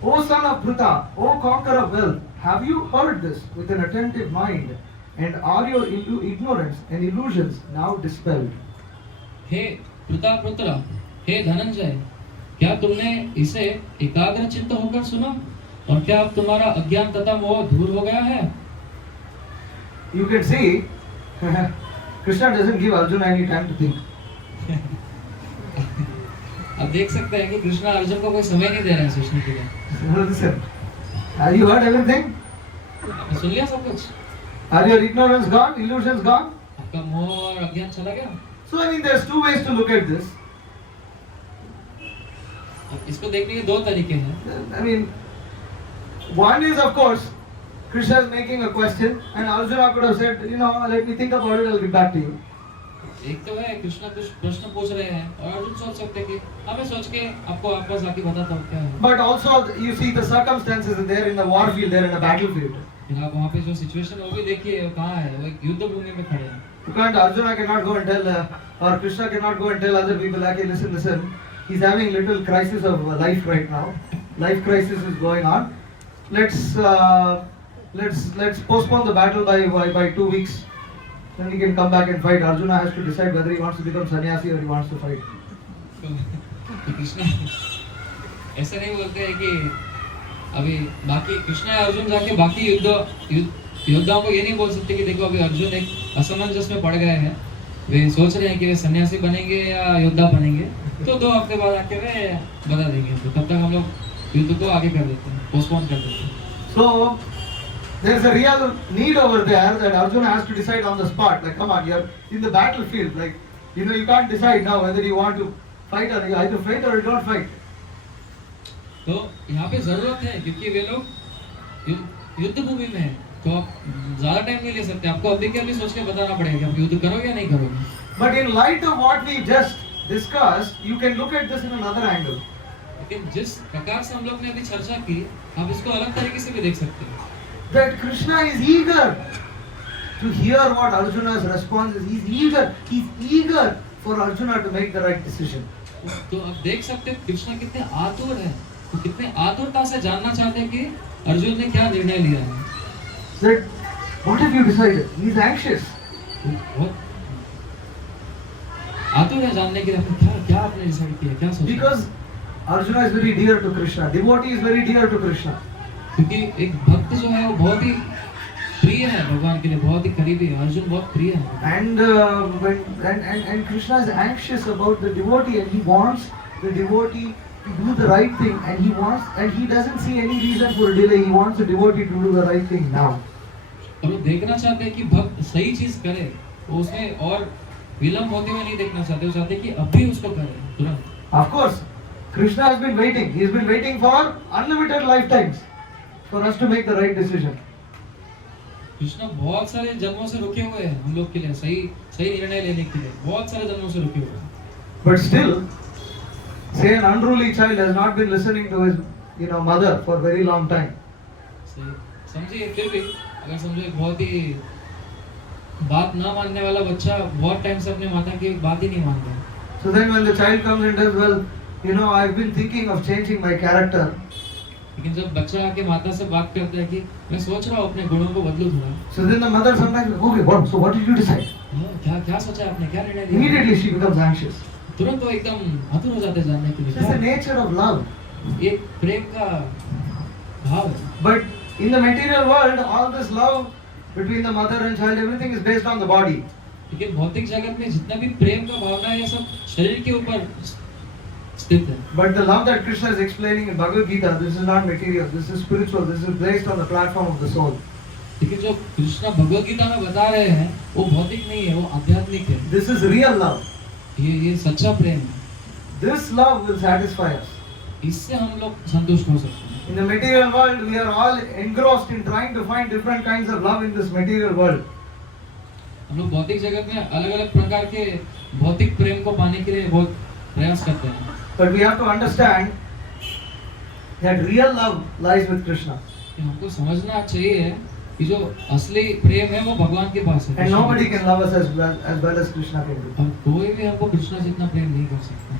O son of Pritha, O conqueror of wealth, have you heard this with an attentive mind, and are your ignorance and illusions now dispelled? हे पृथा पुत्र, हे धनंजय, क्या तुमने इसे एकाग्र चित्त होकर सुना, और क्या अब तुम्हारा अज्ञान तथा मोह दूर हो गया है? You can see, Krishna doesn't give Arjuna any time to think. आप देख सकते हैं कि कृष्ण अर्जुन को कोई समय नहीं दे रहे हैं सोचने के लिए। Listen, have you heard everything? आपने सुन लिया सब कुछ? Are your ignorance gone? Illusions gone? आपका मोह और अज्ञान चला गया? So I mean, there's two ways to look at this. अब इसको देखने के दो तरीके हैं। I mean, one is of course, Krishna is making a question, and Arjuna could have said, you know, let me think about it, I'll get back to you. एक तो है कृष्ण कुछ प्रश्न पूछ रहे हैं और अर्जुन सोच सकते हैं कि हमें सोच के आपको वापस आके बताता हूँ क्या है। But also, you see the circumstances there in the war field, there in the battlefield. फिर आप वहाँ पे जो सिचुएशन वो भी देखिए, वो कहाँ है, वो एक युद्ध भूमि में खड़े हैं। You can't, Arjuna cannot go and tell, or Krishna cannot go and tell other people, okay, listen, he's having little crisis of life right now. Life crisis is going on. Let's postpone the battle by 2 weeks. Then he can come back and fight. Arjuna has to decide whether he wants to become sannyasi or he wants to fight. तो कृष्ण ऐसा नहीं बोलते हैं कि अभी बाकी कृष्ण या अर्जुन जाके बाकी योद्धाओं को ये नहीं बोल सकते कि देखो अभी अर्जुन एक असमंजस में पड़ गए हैं, वे सोच रहे हैं कि वे सन्यासी बनेंगे या योद्धा बनेंगे, तो 2 हफ्ते बाद आके वे बता देंगे, तो तब तक हम लोग युद्ध को आगे कर देते हैं, पोस्टपोन कर देते हैं। So there's a real need over there that Arjuna has to decide on the spot. Like, come on, you're in the battlefield. Like, you know, you can't decide now whether you want to fight or you either fight or you don't fight. तो यहाँ पे जरूरत है, क्योंकि वे लोग युद्ध भूमि में हैं, तो आप ज्यादा टाइम नहीं ले सकते, आपको अभी के अभी सोच के बताना पड़ेगा कि आप युद्ध करोगे या नहीं करोगे। But in light of what we just discussed, you can look at this in another angle. लेकिन जिस प्रकार से हम लोग ने अभी चर्चा की, आप इसको अलग तरीके से भी देख सकते हैं। That Krishna is eager to hear what Arjuna's response is. He's eager for Arjuna to make the right decision. तो आप देख सकते हैं कृष्ण कितने आतुर हैं, तो कितने आतुरता से जानना चाहते हैं कि अर्जुन ने क्या निर्णय लिया है। That what have you decided? He's anxious. बहुत आतुर है जानने के लिए क्या आपने डिसाइड किया, क्या सोचा? Because Arjuna is very dear to Krishna. Devotee is very dear to Krishna. क्योंकि एक भक्त जो है वो बहुत ही प्रिय है भगवान के लिए, बहुत ही करीबी है, अर्जुन बहुत प्रिय है। And Krishna is anxious about the devotee, and he wants the devotee to do the right thing, and he doesn't see any reason for delay. He wants the devotee to do the right thing now. और वो देखना चाहते हैं कि भक्त सही चीज करे, वो उसमें और विलंब होते हुए नहीं देखना चाहते, वो चाहते हैं कि अभी उसको करे तुरंत। Of course, Krishna has been waiting. He's been waiting for unlimited lifetimes for us to make the right decision. Krishna बहुत सारे जन्मों से रुके हुए हैं हम लोग के लिए सही निर्णय लेने के लिए, बहुत सारे जन्मों से रुके हुए हैं। But still, say an unruly child has not been listening to his, mother for a very long time. समझिए, फिर भी अगर समझो एक बहुत ही बात ना मानने वाला बच्चा बहुत टाइम से अपने माता की बात ही नहीं मानता। So then when the child comes and says, well, I've been thinking of changing my character, लेकिन जब बच्चा आके माता से बात करता है कि मैं सोच रहा हूँ अपने गुणों को बदलूं थोड़ा, So then the mother sometimes, okay, what did you decide? क्या क्या सोचा आपने, क्या निर्णय लिया? Immediately she becomes anxious. तुरंत वो एकदम आतुर हो जाते हैं जानने के लिए। This is the nature of love. ये प्रेम का भाव है। But in the material world, all this love between the mother and child, everything is based on the body. लेकिन भौतिक जगत में जितना भी प्रेम का भावना है, ये सब शरीर के ऊपर स्थित है। But the love that Krishna is explaining in Bhagavad Gita, this is not material, this is spiritual, this is based on the platform of the soul. लेकिन जो कृष्णा भगवद गीता में बता रहे हैं वो भौतिक नहीं है, वो आध्यात्मिक है। This is real love. ये सच्चा प्रेम है। This love will satisfy us. इससे हम लोग संतुष्ट हो सकते हैं। In the material world, we are all engrossed in trying to find different kinds of love in this material world. हम लोग भौतिक जगत में अलग अलग प्रकार के भौतिक प्रेम को पाने के लिए बहुत प्रयास करते हैं। But we have to understand that real love lies with Krishna. कि हमको समझना चाहिए कि जो असली प्रेम है वो भगवान के पास है। And nobody can love us as well as Krishna can do. और कोई भी हमको कृष्णा जितना प्रेम नहीं कर सकता।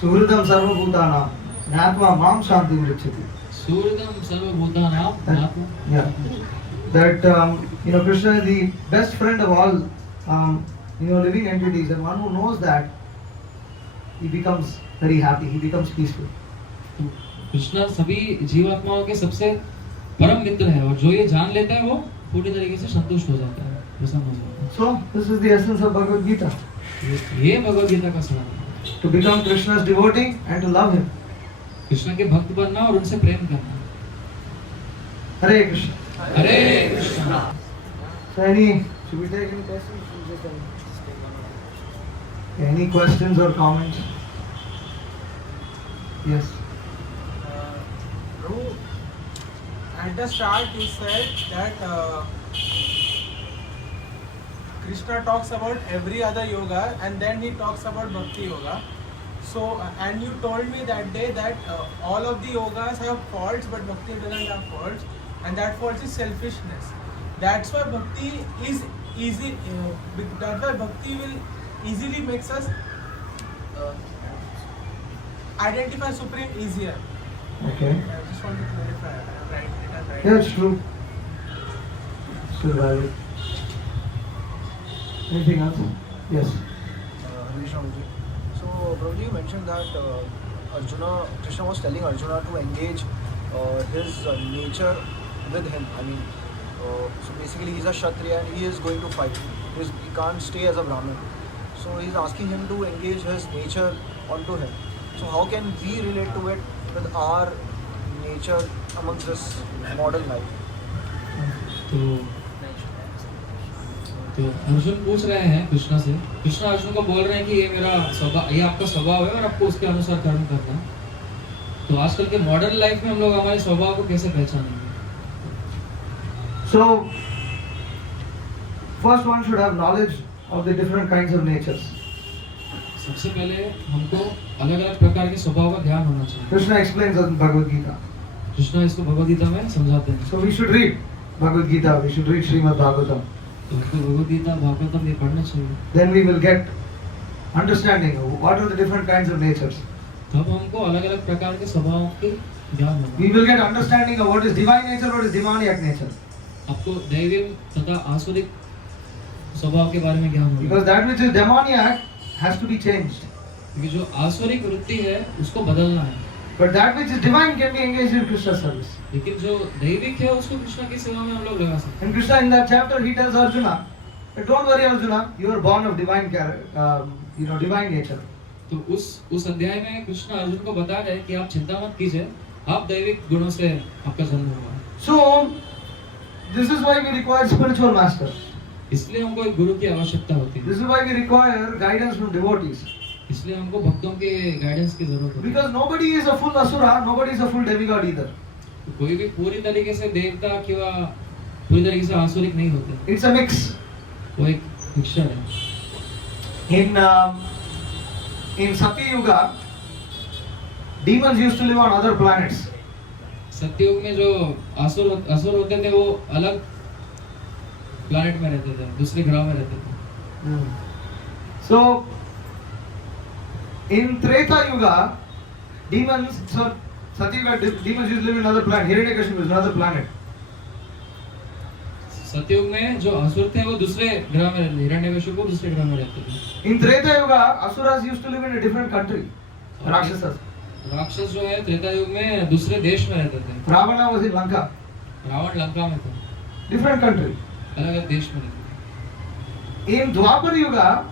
Suhridam sarvabhutanam Natma mam shanti vrichyati. सूर्यदम सर्वभूतानां नात्मा। Yeah. That Krishna is the best friend of all living entities, and one who knows that, he becomes very happy, he becomes peaceful. तो कृष्णा सभी जीवात्माओं के सबसे परम मित्र है, और जो ये जान लेता है वो पूरी तरीके से संतुष्ट हो जाता है, प्रसन्न हो जाता है। So this is the essence of Bhagavad Gita. ये भगवद गीता का सार है। To become Krishna's devotee and to love him. Krishna के भक्त बनना और उनसे प्रेम करना। Hare Krishna. Hare Krishna. So should we take any questions? Any questions or comments? Yes. Prabhu, at the start you said that Krishna talks about every other yoga and then he talks about Bhakti Yoga. So, and you told me that day that all of the yogas have faults but Bhakti doesn't have faults, and that fault is selfishness. That's why Bhakti is easy, that's why Bhakti will easily makes us identify Supreme easier. Okay. I just want to clarify. Right? Yeah, it's true. Still valid. Anything else? Yes. Harish Ramji. So, Prabhuji, you mentioned that Krishna was telling Arjuna to engage his nature with him. I mean, so basically he's a Kshatriya and he is going to fight. He can't stay as a Brahmin. So he's asking him to engage his nature onto him. So how can we relate to it with our nature amongst this modern life? तो अर्जुन पूछ रहे हैं कृष्णा से, कृष्णा अर्जुन को बोल रहे हैं कि ये मेरा स्वभाव, ये आपका स्वभाव है और आपको उसके अनुसार कर्म करना है। तो आजकल के मॉडर्न लाइफ में हम लोग हमारे स्वभाव को कैसे पहचानेंगे? So, first one should have knowledge of the different kinds of natures. सबसे पहले हमको अलग अलग प्रकार के स्वभाव का ध्यान होना चाहिए। Krishna explains in Bhagavad Gita. Krishna इसको भगवद गीता में समझाते हैं। So we should read Bhagavad Gita, we should read Srimad Bhagavatam. तो हमको भगवद गीता भागवतम ये पढ़ना चाहिए। Then we will get understanding of what are the different kinds of natures. तब हमको अलग अलग प्रकार के स्वभावों के ज्ञान होगा। We will get understanding of what is divine nature, what is demoniac nature. आपको दैवीय तथा आसुरिक स्वभाव के बारे में ज्ञान होगा। Because that which is demoniac has to be changed. क्योंकि जो आसुरिक वृत्ति है उसको बदलना है। But that which is divine can be engaged in Krishna's service. लेकिन जो दैविक है उसको कृष्ण की सेवा में हम लोग लगा सकते हैं। And Krishna in that chapter he tells Arjuna, don't worry Arjuna, you are born of divine divine nature. तो उस अध्याय में कृष्ण अर्जुन को बता रहे हैं कि आप चिंता मत कीजिए, आप दैविक गुणों से आपका जन्म हुआ। So this is why we require spiritual masters. इसलिए हमको एक गुरु की आवश्यकता होती है। This is why we require guidance from devotees. इसलिए हमको भक्तों के गाइडेंस की जरूरत होती है। Because nobody is a full asura, nobody is a full demigod either. कोई भी पूरी तरीके से देवता किंवा पूरी तरीके से आसुरिक नहीं होते। It's a mix. वो एक मिक्सचर है। In Satya Yuga, demons used to live on other planets. सत्ययुग में जो असुर होते थे वो अलग प्लैनेट में रहते थे, दूसरे ग्रह में रहते थे। So in Treta Yuga, demons, so Satyuga demons used to live in another planet. Hiranyakashipu is another planet. सतयुग में जो असुर थे वो दूसरे ग्रह में रहते, हिरण्यकशिपु दूसरे ग्रह में रहते थे। In Treta Yuga, asuras used to live in a different country. Rakshasas. राक्षस जो है त्रेता युग में दूसरे देश में रहते थे। Ravana was in Lanka. Ravan Lanka में था, Different country. अलग अलग देश में रहते थे। In Dwapar Yuga,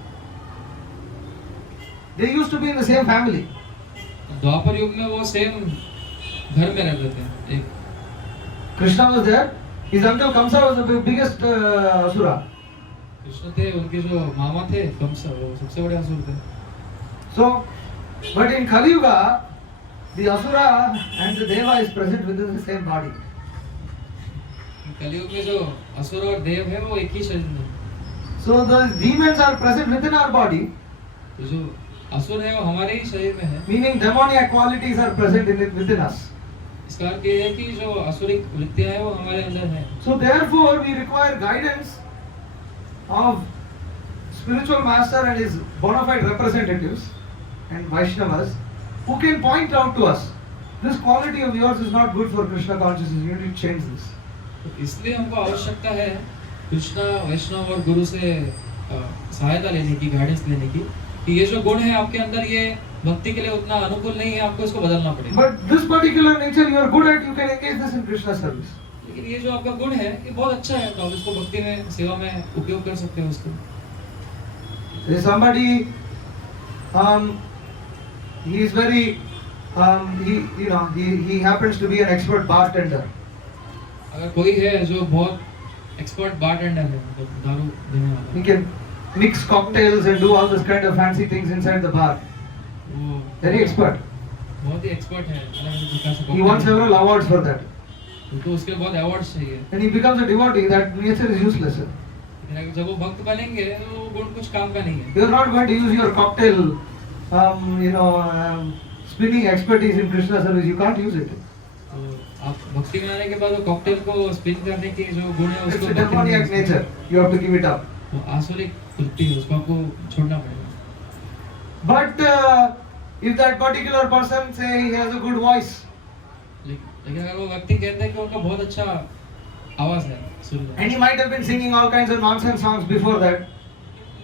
they used to be in the same family. द्वापर युग में वो सेम घर में रहते थे। एक Krishna was there. His uncle Kamsa was the biggest asura. Krishna थे, उनके जो मामा थे कंस, वो सबसे बड़े असुर थे। So, but in Kali Yuga, the asura and the deva is present within the same body. कलयुग में जो असुर और देव है वो एक ही शरीर में। So the demons are present within our body, तो जो असुर है वो हमारे ही शरीर में है। meaning demoniac qualities are present within us. इसका अर्थ ये है कि जो असुरिक वृत्तियां हैं वो हमारे अंदर है। So therefore, we require guidance of spiritual master and his bona fide representatives and Vaishnavas who can point out to us, this quality of yours is not good for Krishna consciousness, you need to change this. तो इसलिए हमको आवश्यकता है कृष्णा वैष्णव और गुरु से सहायता लेने की, गाइडेंस लेने की, कि ये जो गुण है आपके अंदर ये भक्ति के लिए उतना अनुकूल नहीं है, आपको इसको बदलना पड़ेगा। But this particular nature you are good at, you can engage this in Krishna service. लेकिन ये जो आपका गुण है ये बहुत अच्छा है, तो आप इसको भक्ति में, सेवा में उपयोग कर सकते हो इसको। There is somebody, he is very, he happens to be an expert bartender. अगर कोई है जो बहुत एक्सपर्ट बारटेंडर है, मतलब दारू देने वाला, He can mix cocktails and do all this kind of fancy things inside the bar. वो Very expert. बहुत ही एक्सपर्ट है, अलग-अलग प्रकार से He won several awards for that. तो उसके बहुत अवार्ड्स चाहिए। When he becomes a devotee, that nature is useless. लेकिन जब वो भक्त बनेंगे तो वो गुण कुछ काम का नहीं है। You are not going to use your cocktail, spinning expertise in Krishna service. You can't use it. तो आप भक्ति में आने के बाद वो कॉकटेल को स्पिन करने के जो गुण है It's उसको a demoniac nature. You have to give it up. तो आसुरिक वृत्ति है, उसको आपको छोड़ना पड़ेगा। But if that particular person say he has a good voice, लेकिन अगर वो व्यक्ति कहते हैं कि उनका बहुत अच्छा आवाज है सुर का, and he might have been singing all kinds of nonsense songs before that,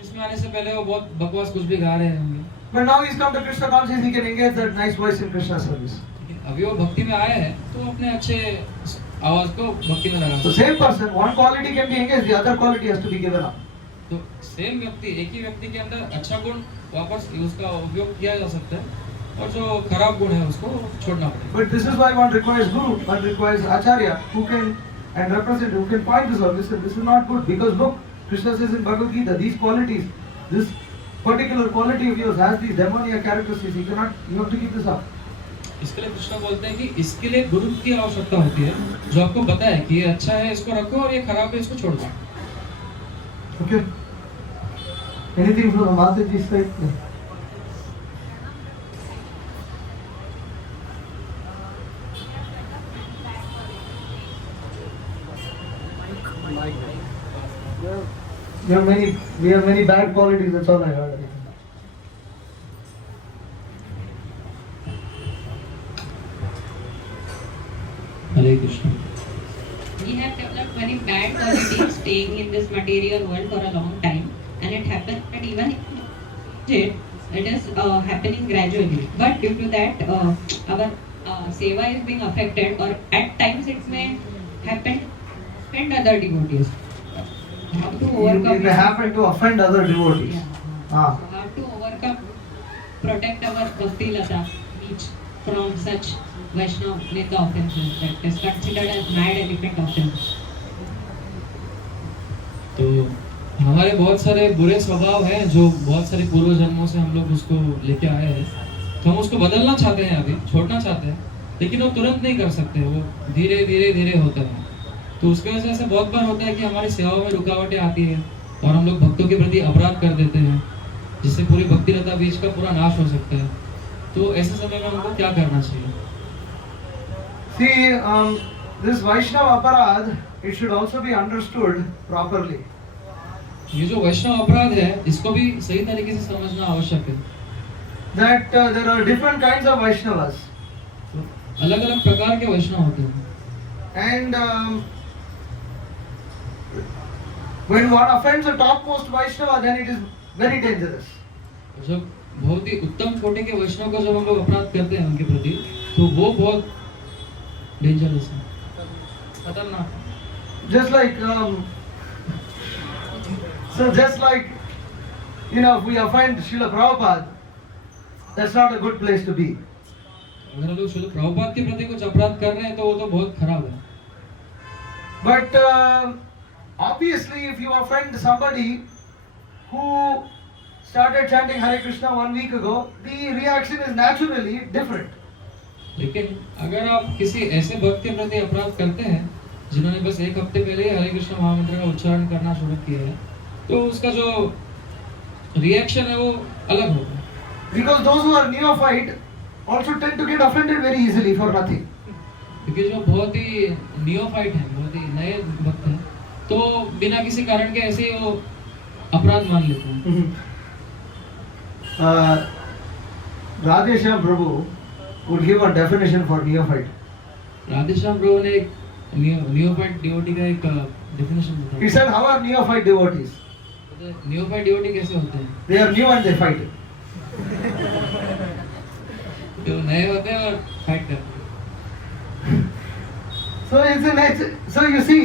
इसमें आने से पहले वो बहुत बकवास कुछ भी गा रहे होंगे, but now he's come to Krishna consciousness, he can engage that nice voice in Krishna service. लेकिन अभी वो भक्ति में आए हैं तो वो अपने अच्छे आवाज को भक्ति में लगा So सकते हैं। same person, one quality can be engaged, the other quality has to be given up. तो सेम व्यक्ति, एक ही व्यक्ति के अंदर अच्छा गुण वापस उसका उपयोग किया जा सकता है और जो खराब गुण है उसको छोड़ना पड़ेगा। But this is why one requires guru, one requires acharya who can and represent, who can point this out. Listen, this is not good because look, Krishna says in Bhagavad Gita, these qualities, this particular quality of yours has these demoniac characteristics. You have to keep this up. इसके लिए कृष्ण बोलते हैं कि इसके लिए गुरु की आवश्यकता होती है जो आपको बताए कि ये अच्छा है इसको रखो और ये खराब है इसको छोड़ दो। Okay. Anything from the Mataji's side? We have many bad qualities, that's all I heard. Hare Krishna. We have developed very bad qualities staying in this material world for a long time, and it happens that even if it is happening gradually, but due to that our seva is being affected, or at times it may happen to offend other devotees. How to overcome It may happen to offend other devotees. Yeah. Ah. So how to overcome, protect our bhakti lata each from such Vaishnava Neta offenses that is considered as mad elephant offense. तो हमारे बहुत सारे बुरे स्वभाव हैं जो बहुत सारे पूर्व जन्मों से हम लोग उसको लेके आए हैं, तो हम उसको बदलना चाहते हैं, अभी छोड़ना चाहते हैं, लेकिन वो तुरंत नहीं कर सकते, वो धीरे धीरे धीरे होता है। तो उसकी वजह से बहुत बार होता है कि हमारी सेवा में रुकावटें आती है और हम लोग भक्तों के प्रति अपराध कर देते हैं, जिससे पूरी भक्ति लता बीज का पूरा नाश हो सकता है। तो ऐसे समय में हमको क्या करना चाहिए? See, this Vaishnava aparad, it should also be understood properly. ये जो वैष्णव अपराध है इसको भी सही तरीके से समझना आवश्यक है। That there are different kinds of Vaishnavas. अलग अलग प्रकार के वैष्णव होते हैं। And when one offends a topmost Vaishnava, then it is very dangerous. जब बहुत ही उत्तम कोटि के वैष्णव का जब हम लोग अपराध करते हैं उनके प्रति, तो वो बहुत डेंजरस है, खतरनाक। Just like, just like, if we offend Srila Prabhupada, that's not a good place to be. अगर हम लोग श्रील प्रभुपाद के प्रति कुछ अपराध कर रहे हैं तो वो तो बहुत खराब है। But obviously, if you offend somebody who started chanting Hare Krishna 1 week ago, the reaction is naturally different. लेकिन अगर आप किसी ऐसे भक्त के प्रति अपराध करते हैं जिन्होंने बस एक हफ्ते पहले ही हरे कृष्ण महामंत्र का उच्चारण करना शुरू किया है, तो उसका जो रिएक्शन है वो अलग होगा। Because those who are neophyte also tend to get offended very easily for nothing. क्योंकि जो बहुत ही नियोफाइट हैं, बहुत ही नए भक्त हैं, तो बिना किसी कारण के ऐसे ही वो अपराध मान लेते हैं। Radhesham Prabhu would give a definition for neophyte. Radheshyam प्रभु ने एक नियोफाइट डिवोटी का एक डेफिनेशन बताया। He said, how are neophyte devotees? Neophyte devotee कैसे होते हैं? They are new and they fight. जो नए होते हैं और फाइट करते हैं। So so you see,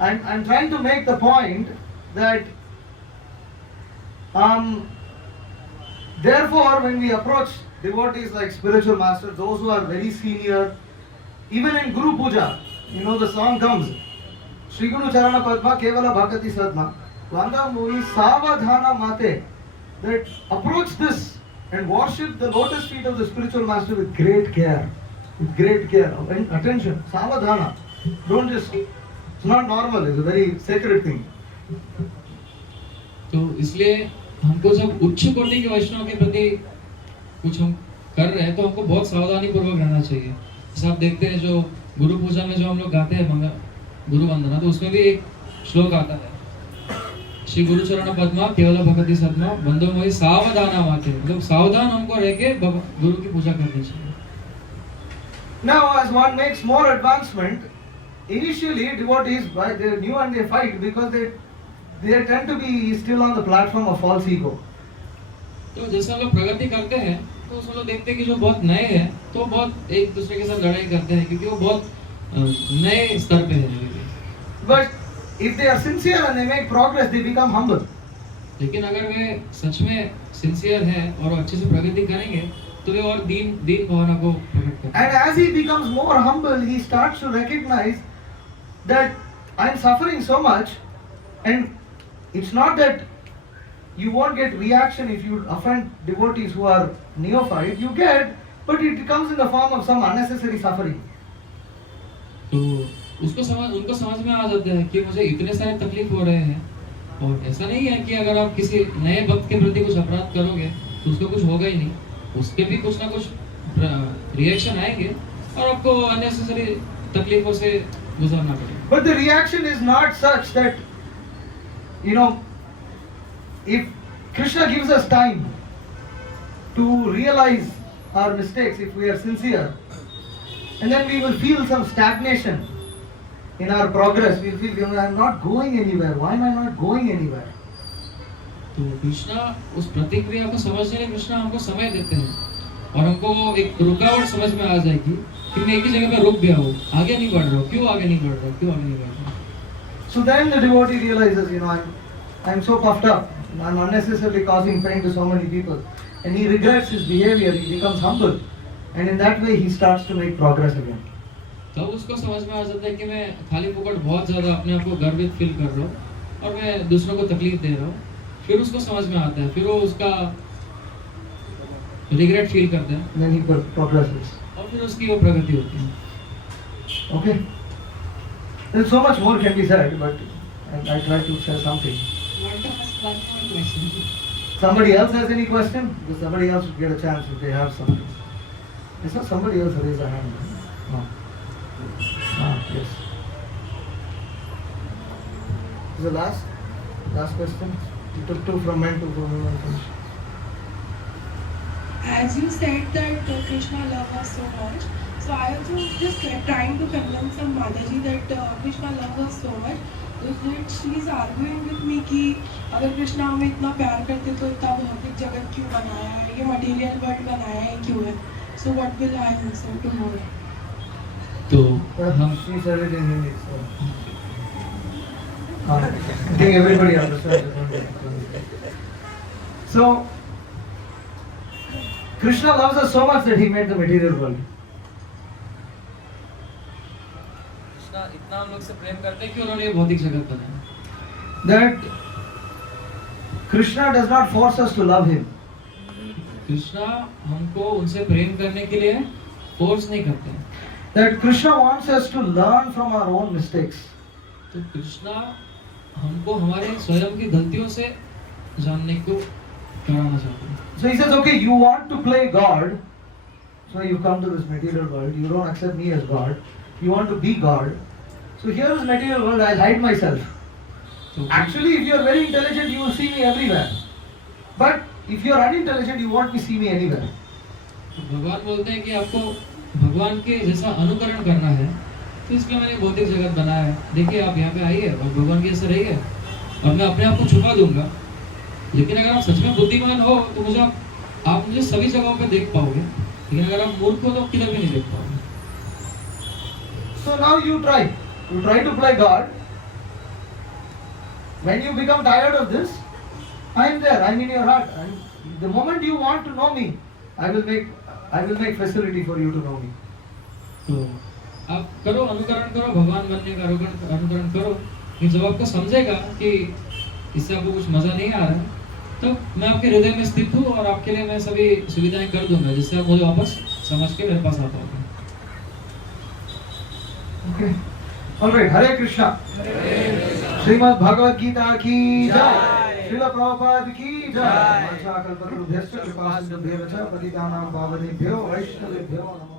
I'm trying to make the point that therefore when we approach devotees like spiritual masters, those who are very senior, even in Guru Puja, the song comes, Shri Guru Charana Padma Kevala Bhakati Sadma, Vanda Mui Savadhana Mate, that approach this and worship the lotus feet of the spiritual master with great care and attention. Savadhana. Don't just, it's not normal, it's a very sacred thing. तो इसलिए हमको जब उच्च कोटि के वैष्णव के प्रति कुछ हम कर रहे हैं तो हमको बहुत सावधानी पूर्वक रहना चाहिए। जैसे आप देखते हैं जो गुरु पूजा में जो हम लोग गाते हैं गुरु वंदना, तो उसमें भी एक श्लोक आता है, श्री गुरु चरण पद्मा केवल भक्ति सदमा बंदो मोहि सावधाना माते, मतलब सावधान हमको रह के गुरु की पूजा करनी चाहिए। Now, as one makes more advancement, initially devotees, they're new and they fight because they tend to be still on the platform of false ego. तो जैसे हम लोग प्रगति करते हैं तो उसमें लोग देखते हैं कि जो बहुत नए हैं तो बहुत एक दूसरे के साथ लड़ाई करते हैं क्योंकि वो बहुत नए स्तर पे हैं। But if they are sincere and they make progress, they become humble. लेकिन अगर वे सच में सिंसियर हैं और अच्छे से प्रगति करेंगे तो वे और दीन भावना को प्रकट करते हैं। And as he becomes more humble, he starts to recognize that I'm suffering so much, and it's not that you won't get reaction if you offend devotees who are neophyte. You get, but it comes in the form of some unnecessary suffering. तो उनको समझ में आ जाता है कि मुझे इतने सारे तकलीफ हो रहे हैं, और ऐसा नहीं है कि अगर आप किसी नए भक्त के प्रति कुछ अपराध करोगे तो उसको कुछ होगा ही नहीं, उसके भी कुछ ना कुछ रिएक्शन आएंगे और आपको अननेसेसरी तकलीफों से गुजरना पड़ेगा। But the reaction is not such that, if Krishna gives us time to realize our mistakes, if we are sincere, and then we will feel some stagnation in our progress. We'll feel, I'm not going anywhere. Why am I not going anywhere? तो कृष्णा उस प्रतिक्रिया को समझने के कृष्णा हमको समय देते हैं और हमको एक रुकावट समझ में आ जाएगी कि मैं एक ही जगह पे रुक गया हूँ, आगे नहीं बढ़ रहा हूँ, क्यों आगे नहीं बढ़ रहा हूँ, क्यों आगे नहीं बढ़ रहा हूँ। So then the devotee realizes, I'm so puffed up. I'm unnecessarily causing pain to so many people. And he regrets his behavior. He becomes humble. And in that way he starts to make progress again. तब उसको समझ में आ जाता है कि मैं खाली फुकट बहुत ज़्यादा अपने आप को गर्वित फील कर रहा हूँ और मैं दूसरों को तकलीफ दे रहा हूँ। फिर उसको समझ में आता है, फिर वो उसका रिग्रेट फील करता है। Then he progresses. और फिर उसकी वो प्रगति होती है। Okay. There's so much more can be said, but I try to share something. I want to ask one more question. Somebody else has any question? Because somebody else should get a chance if they have something. I saw somebody else raise a hand. No. Yes. Is the last question? You took two from men, two from women. As you said that Krishna loves us so much, So I also just trying to convince some Mataji that Krishna loves us so much. That she is arguing with me कि अगर कृष्णा हमें इतना प्यार करते तो इतना भौतिक जगत क्यों बनाया है, ये मटेरियल वर्ल्ड बनाया है क्यों है. So what will I answer to her? तो But हम she said it in Hindi. So. I think everybody understands. So, Krishna loves us so much that he made the material world. Krishna इतना हम लोग से प्रेम करते हैं कि उन्होंने ये भौतिक जगत बनाया. That Krishna does not force us to love him. Krishna हमको उनसे प्रेम करने के लिए फोर्स नहीं करते हैं. That Krishna wants us to learn from our own mistakes. तो कृष्णा हमको हमारे स्वयं की गलतियों से जानने को कराना चाहते हैं. So he says, okay, you want to play God, so you come to this material world, you don't accept me as God, you want to be God. So here is material world, I'll hide myself. तो Actually, if you are very intelligent, you will see me everywhere. But if you are unintelligent, you won't be see me anywhere. तो भगवान बोलते हैं कि आपको भगवान के जैसा अनुकरण करना है, तो इसलिए मैंने भौतिक जगत बनाया है. देखिए आप यहाँ पे आइए और भगवान के जैसे रहिए और मैं अपने आप को छुपा दूंगा. लेकिन अगर आप सच में बुद्धिमान हो तो मुझे आप मुझे सभी जगहों पे देख पाओगे. लेकिन अगर आप मूर्ख हो तो किधर भी नहीं देख पाओगे. So now you try to play God. When you become tired of this, I am there, I am in your heart. And the moment you want to know me, I will make facility for you to know me. तो आप करो, अनुकरण करो, भगवान बनने का अनुकरण करो. कि जब आपको समझेगा कि इससे आपको कुछ मजा नहीं आ रहा है, तो मैं आपके हृदय में स्थित हूँ और आपके लिए मैं सभी सुविधाएं कर दूंगा जिससे आप मुझे वापस समझ के मेरे पास आ पाओगे. Okay. All right. Hare Krishna. Shrimad Bhagavad Gita की जय. श्रील प्रभुपाद की जय. कल्पतरुभ्यश्च कृपा सिन्धुभ्यश्च पतितानां पावनेभ्यो वैष्णवेभ्यो नमः.